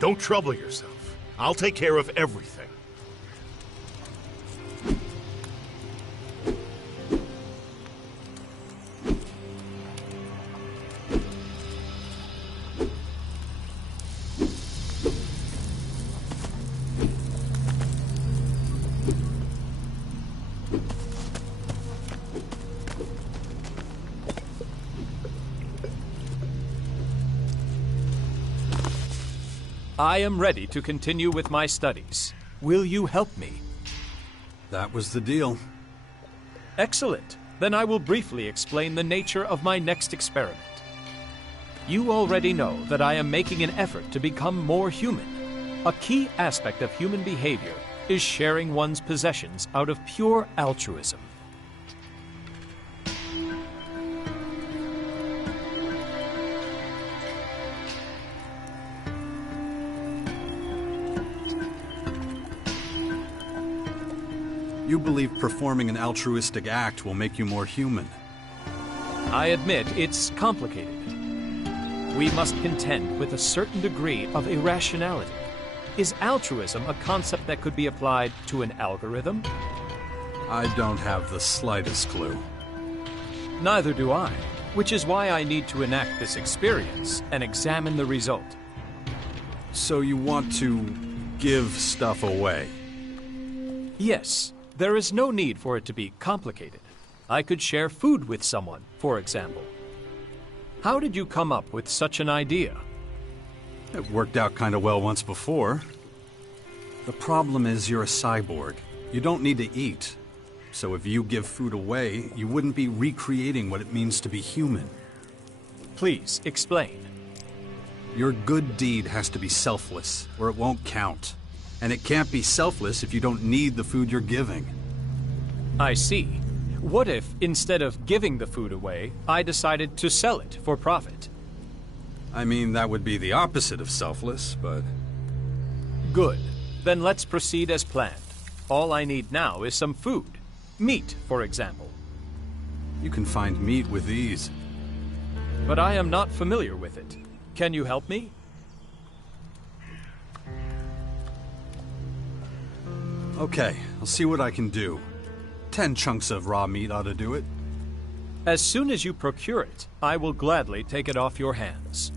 Don't trouble yourself. I'll take care of everything. I am ready to continue with my studies. Will you help me? That was the deal. Excellent. Then I will briefly explain the nature of my next experiment. You already know that I am making an effort to become more human. A key aspect of human behavior is sharing one's possessions out of pure altruism. You believe performing an altruistic act will make you more human. I admit it's complicated. We must contend with a certain degree of irrationality. Is altruism a concept that could be applied to an algorithm? I don't have the slightest clue. Neither do I, which is why I need to enact this experience and examine the result. So you want to give stuff away? Yes. There is no need for it to be complicated. I could share food with someone, for example. How did you come up with such an idea? It worked out kind of well once before. The problem is you're a cyborg. You don't need to eat. So if you give food away, you wouldn't be recreating what it means to be human. Please, explain. Your good deed has to be selfless, or it won't count. And it can't be selfless if you don't need the food you're giving. I see. What if, instead of giving the food away, I decided to sell it for profit? I mean, that would be the opposite of selfless, but... Good. Then let's proceed as planned. All I need now is some food. Meat, for example. You can find meat with ease. But I am not familiar with it. Can you help me? Okay, I'll see what I can do. 10 chunks of raw meat ought to do it. As soon as you procure it, I will gladly take it off your hands.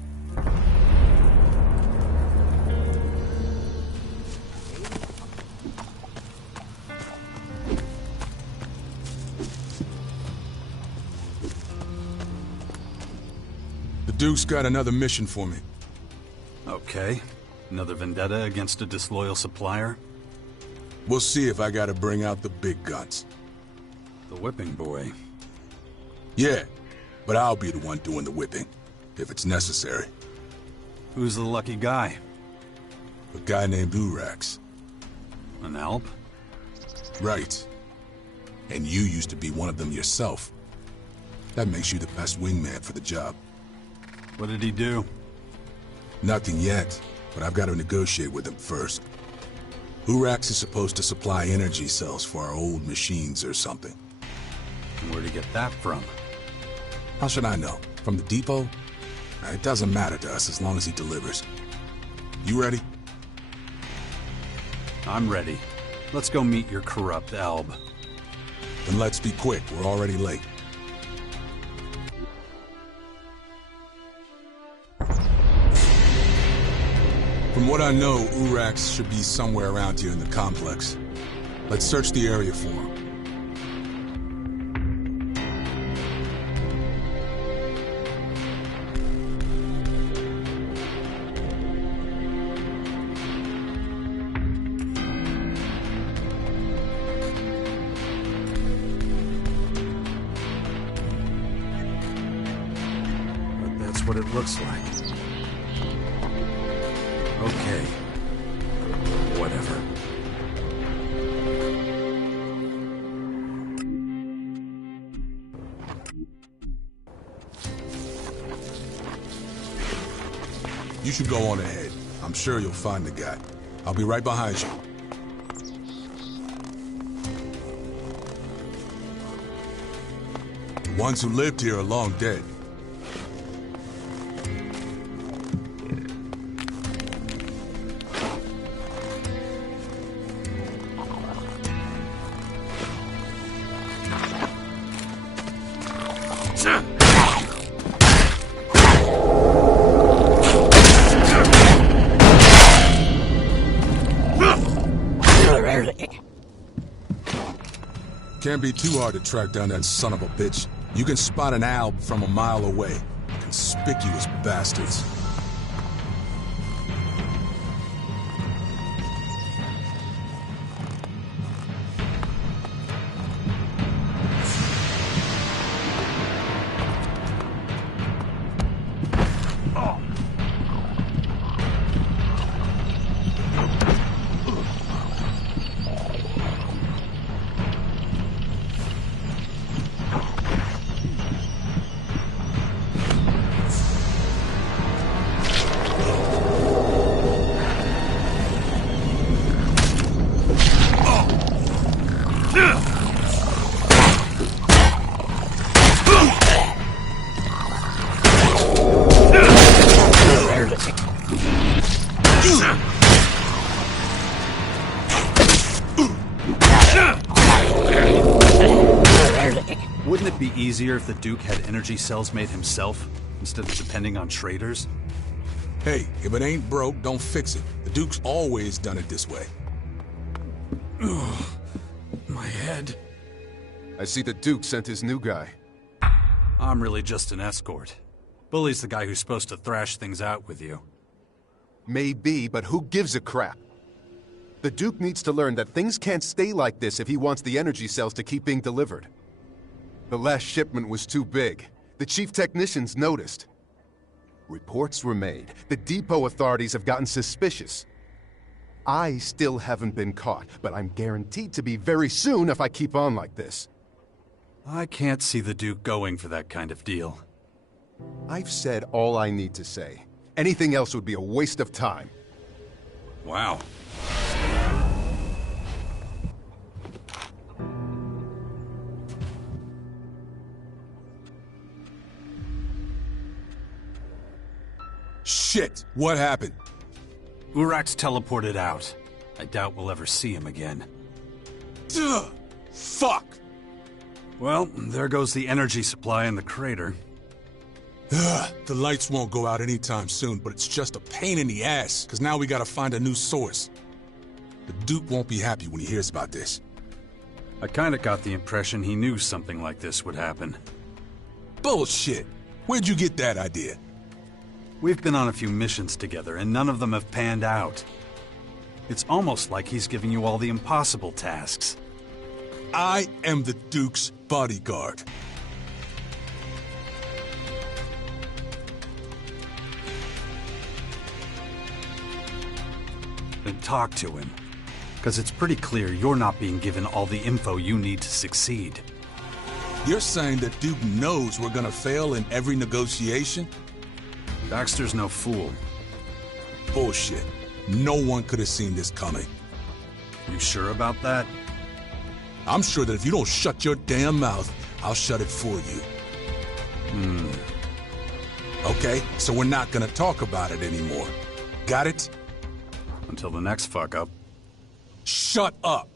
The Duke's got another mission for me. Okay. Another vendetta against a disloyal supplier? We'll see if I gotta bring out the big guns. The whipping boy. Yeah, but I'll be the one doing the whipping, if it's necessary. Who's the lucky guy? A guy named Urax. An Alp? Right. And you used to be one of them yourself. That makes you the best wingman for the job. What did he do? Nothing yet, but I've got to negotiate with him first. Urax is supposed to supply energy cells for our old machines or something. And where'd he get that from? How should I know? From the depot? It doesn't matter to us as long as he delivers. You ready? I'm ready. Let's go meet your corrupt Alb. Then let's be quick, we're already late. From what I know, Urax should be somewhere around here in the complex. Let's search the area for him. But that's what it looks like. Okay. Whatever. You should go on ahead. I'm sure you'll find the guy. I'll be right behind you. The ones who lived here are long dead. Can't be too hard to track down that son of a bitch. You can spot an Alb from a mile away. Conspicuous bastards. Wouldn't it be easier if the Duke had energy cells made himself, instead of depending on traders? Hey, if it ain't broke, don't fix it. The Duke's always done it this way. Ugh, my head. I see the Duke sent his new guy. I'm really just an escort. Bully's the guy who's supposed to thrash things out with you. Maybe, but who gives a crap? The Duke needs to learn that things can't stay like this if he wants the energy cells to keep being delivered. The last shipment was too big. The chief technicians noticed. Reports were made. The depot authorities have gotten suspicious. I still haven't been caught, but I'm guaranteed to be very soon if I keep on like this. I can't see the Duke going for that kind of deal. I've said all I need to say. Anything else would be a waste of time. Wow. Shit! What happened? Urax teleported out. I doubt we'll ever see him again. Ugh, fuck! Well, there goes the energy supply in the crater. The lights won't go out anytime soon, but it's just a pain in the ass, because now we gotta find a new source. The Duke won't be happy when he hears about this. I kinda got the impression he knew something like this would happen. Bullshit! Where'd you get that idea? We've been on a few missions together, and none of them have panned out. It's almost like he's giving you all the impossible tasks. I am the Duke's bodyguard. Then talk to him. Because it's pretty clear you're not being given all the info you need to succeed. You're saying that Duke knows we're gonna fail in every negotiation? Baxter's no fool. Bullshit. No one could have seen this coming. You sure about that? I'm sure that if you don't shut your damn mouth, I'll shut it for you. Okay, so we're not gonna talk about it anymore. Got it? Until the next fuck-up. Shut up!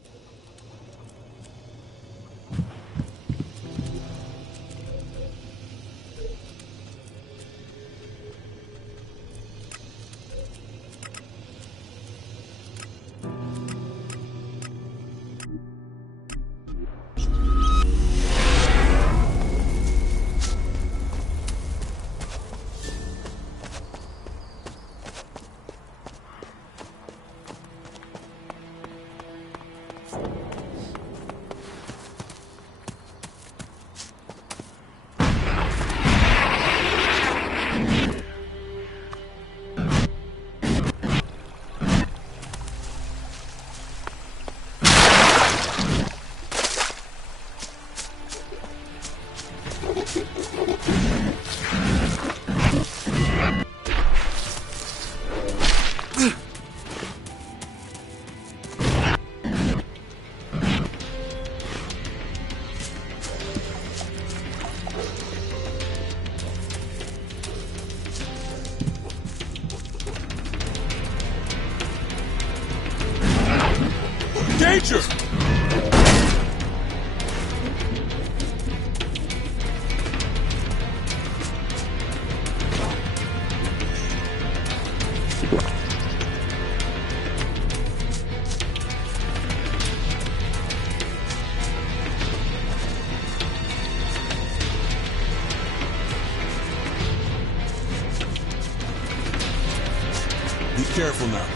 Danger! Be careful now.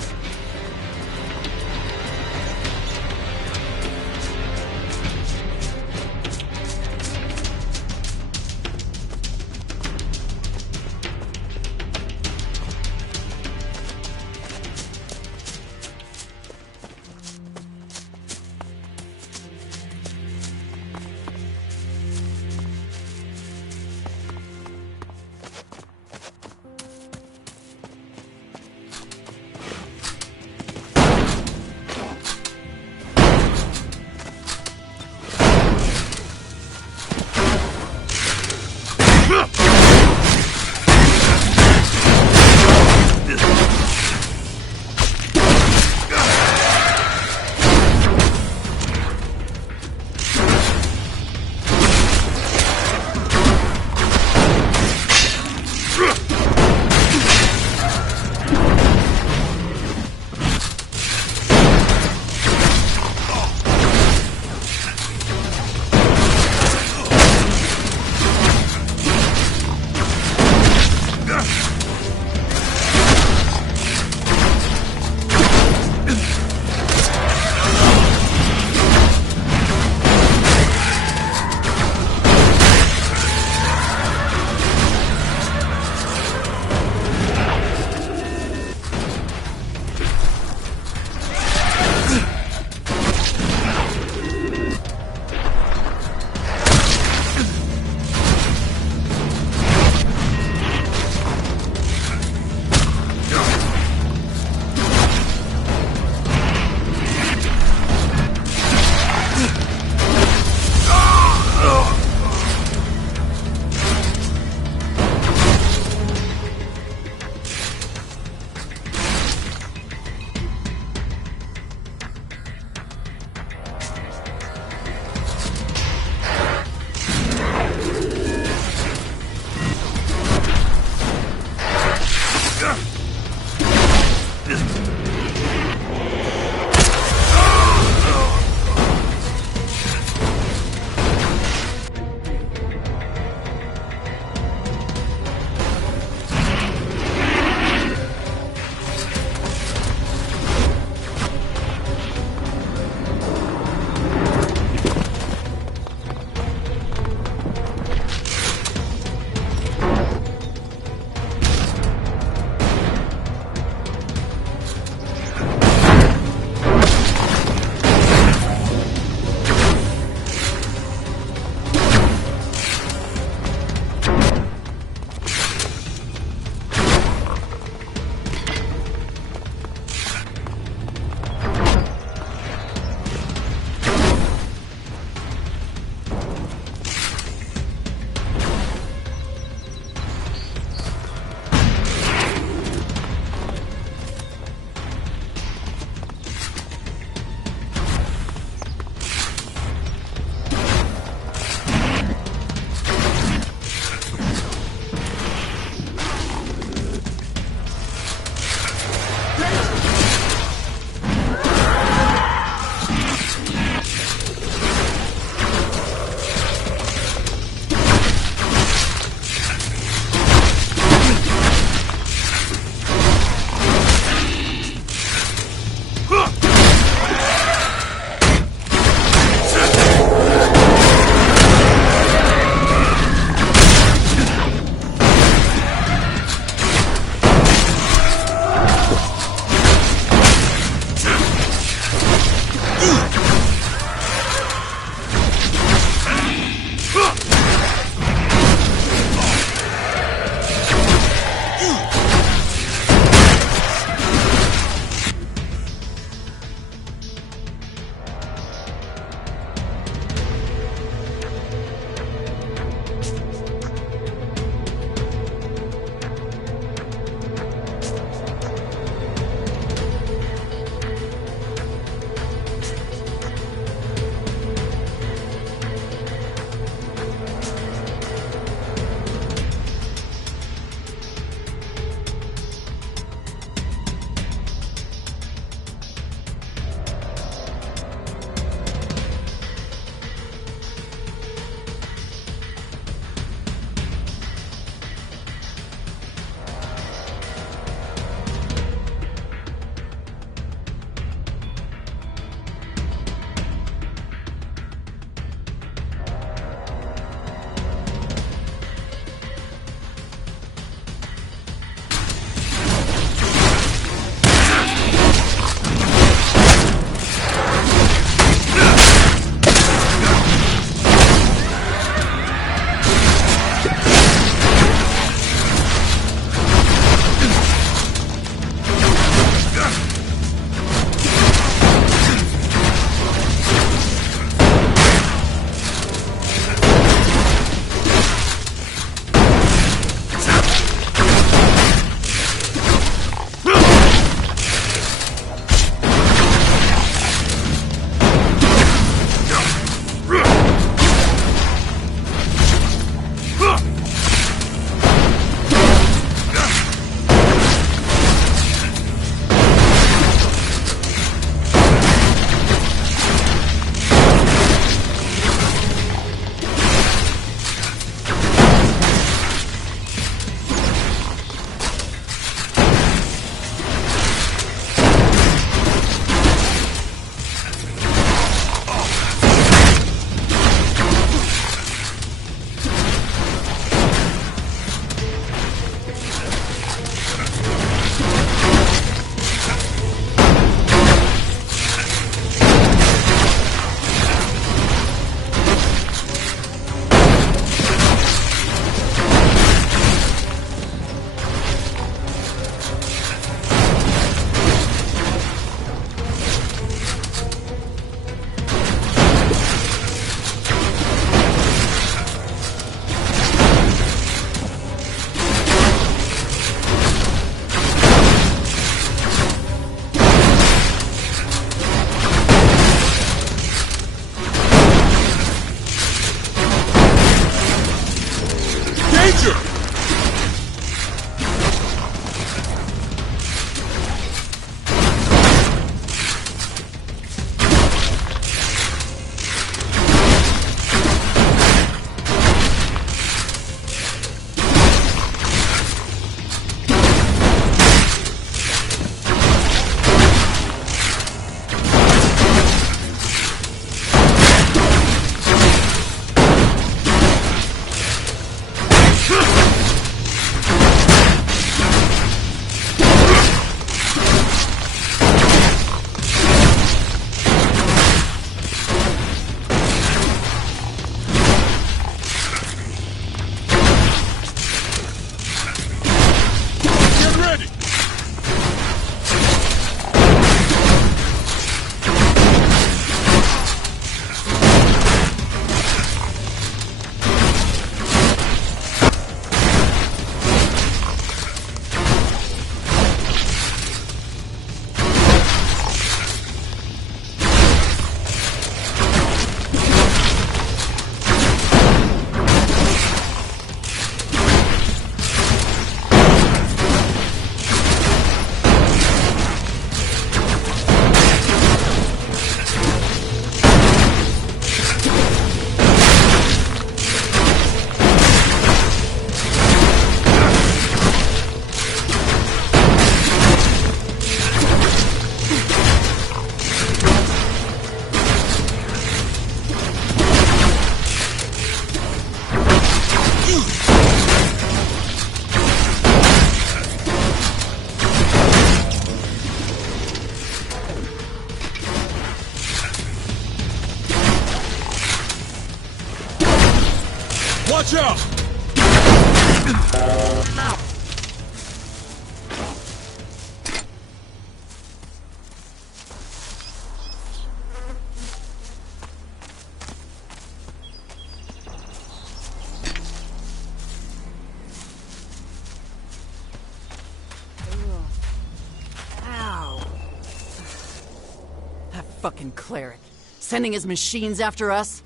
fucking cleric. Sending his machines after us?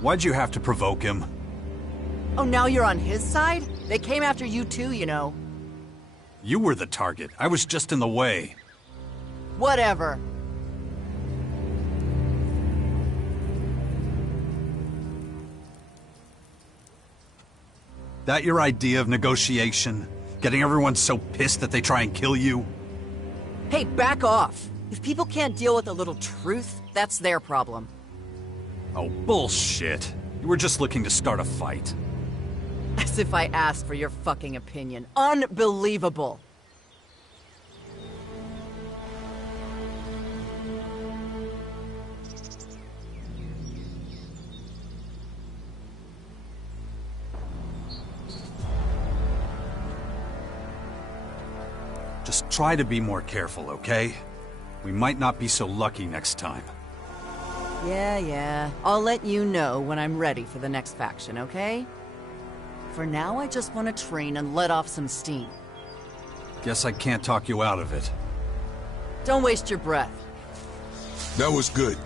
Why'd you have to provoke him? Oh, now you're on his side? They came after you too, you know. You were the target. I was just in the way. Whatever. That your idea of negotiation? Getting everyone so pissed that they try and kill you? Hey, back off. If people can't deal with a little truth, that's their problem. Oh, bullshit. You were just looking to start a fight. As if I asked for your fucking opinion. Unbelievable. Just try to be more careful, okay? We might not be so lucky next time. Yeah. I'll let you know when I'm ready for the next faction, okay? For now, I just want to train and let off some steam. Guess I can't talk you out of it. Don't waste your breath. That was good.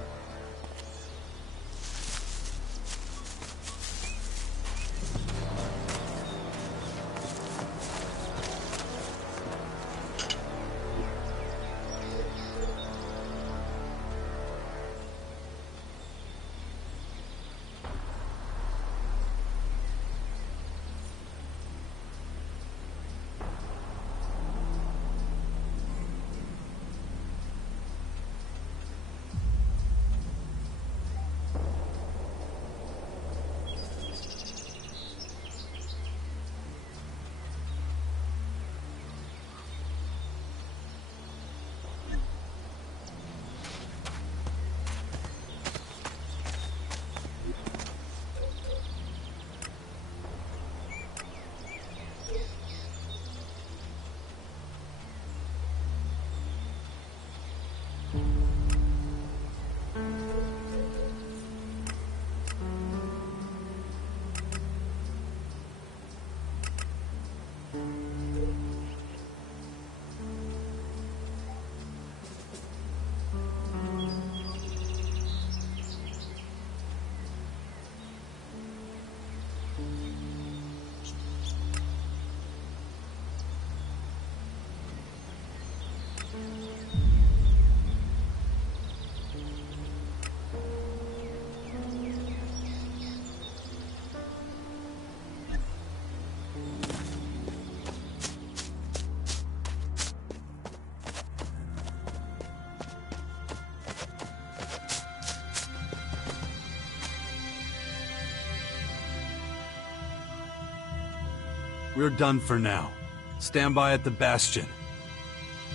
We're done for now. Stand by at the Bastion.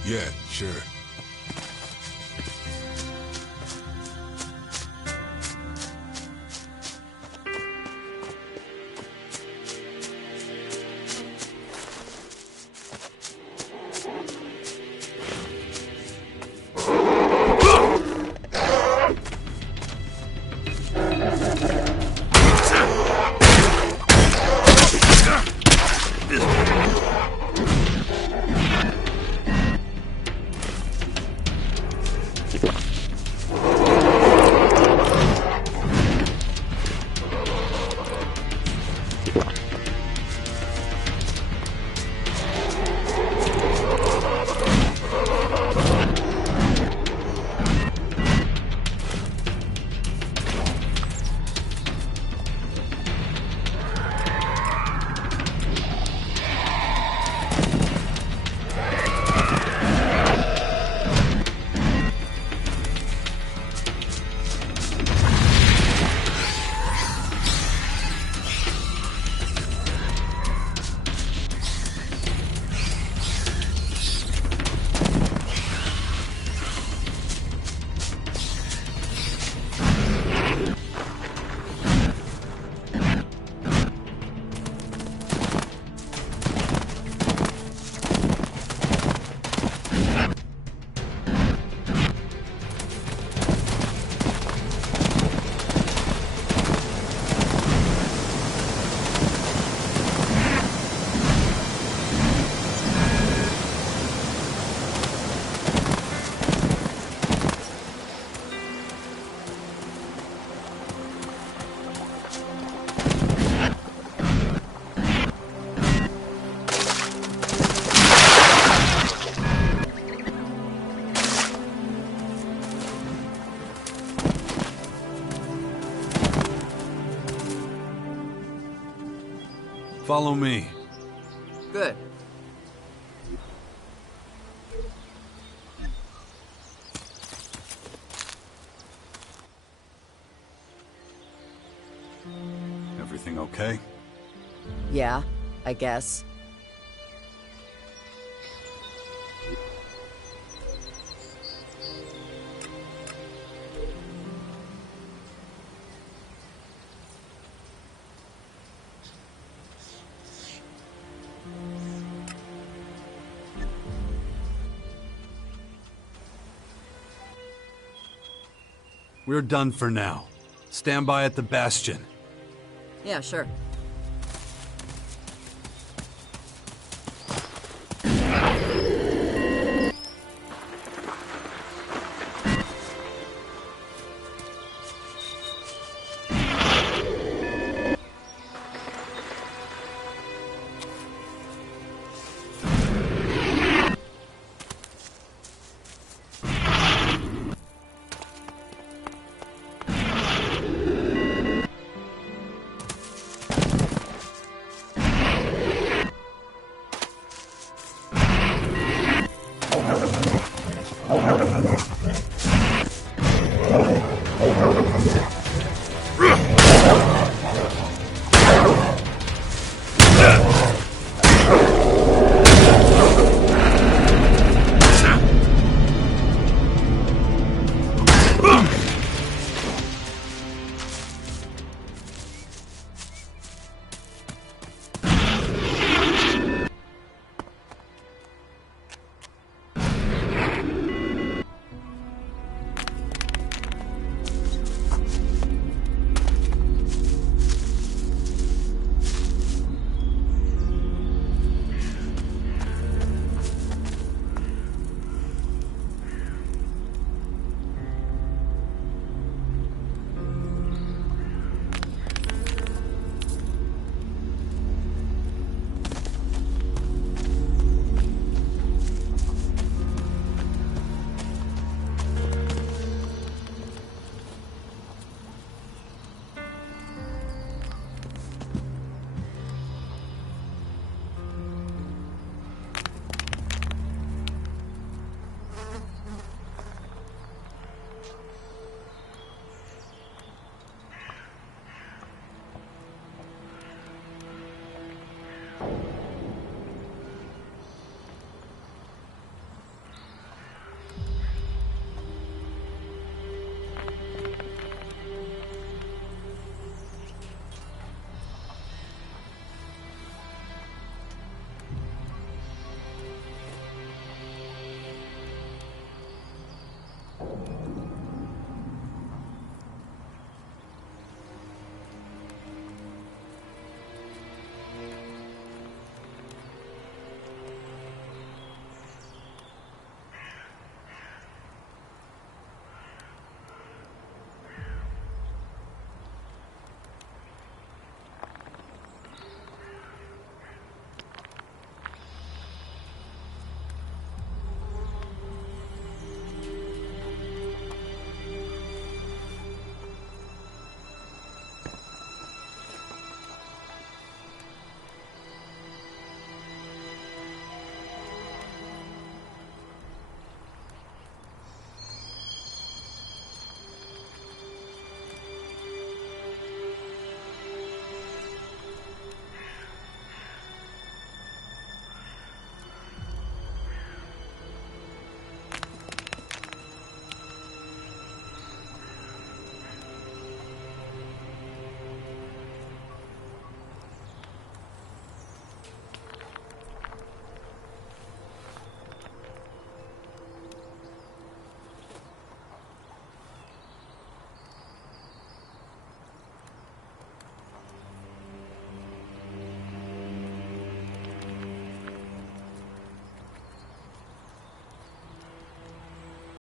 Yeah, sure. Follow me. Good. Everything okay? Yeah, I guess. We're done for now. Stand by at the bastion. Yeah, sure.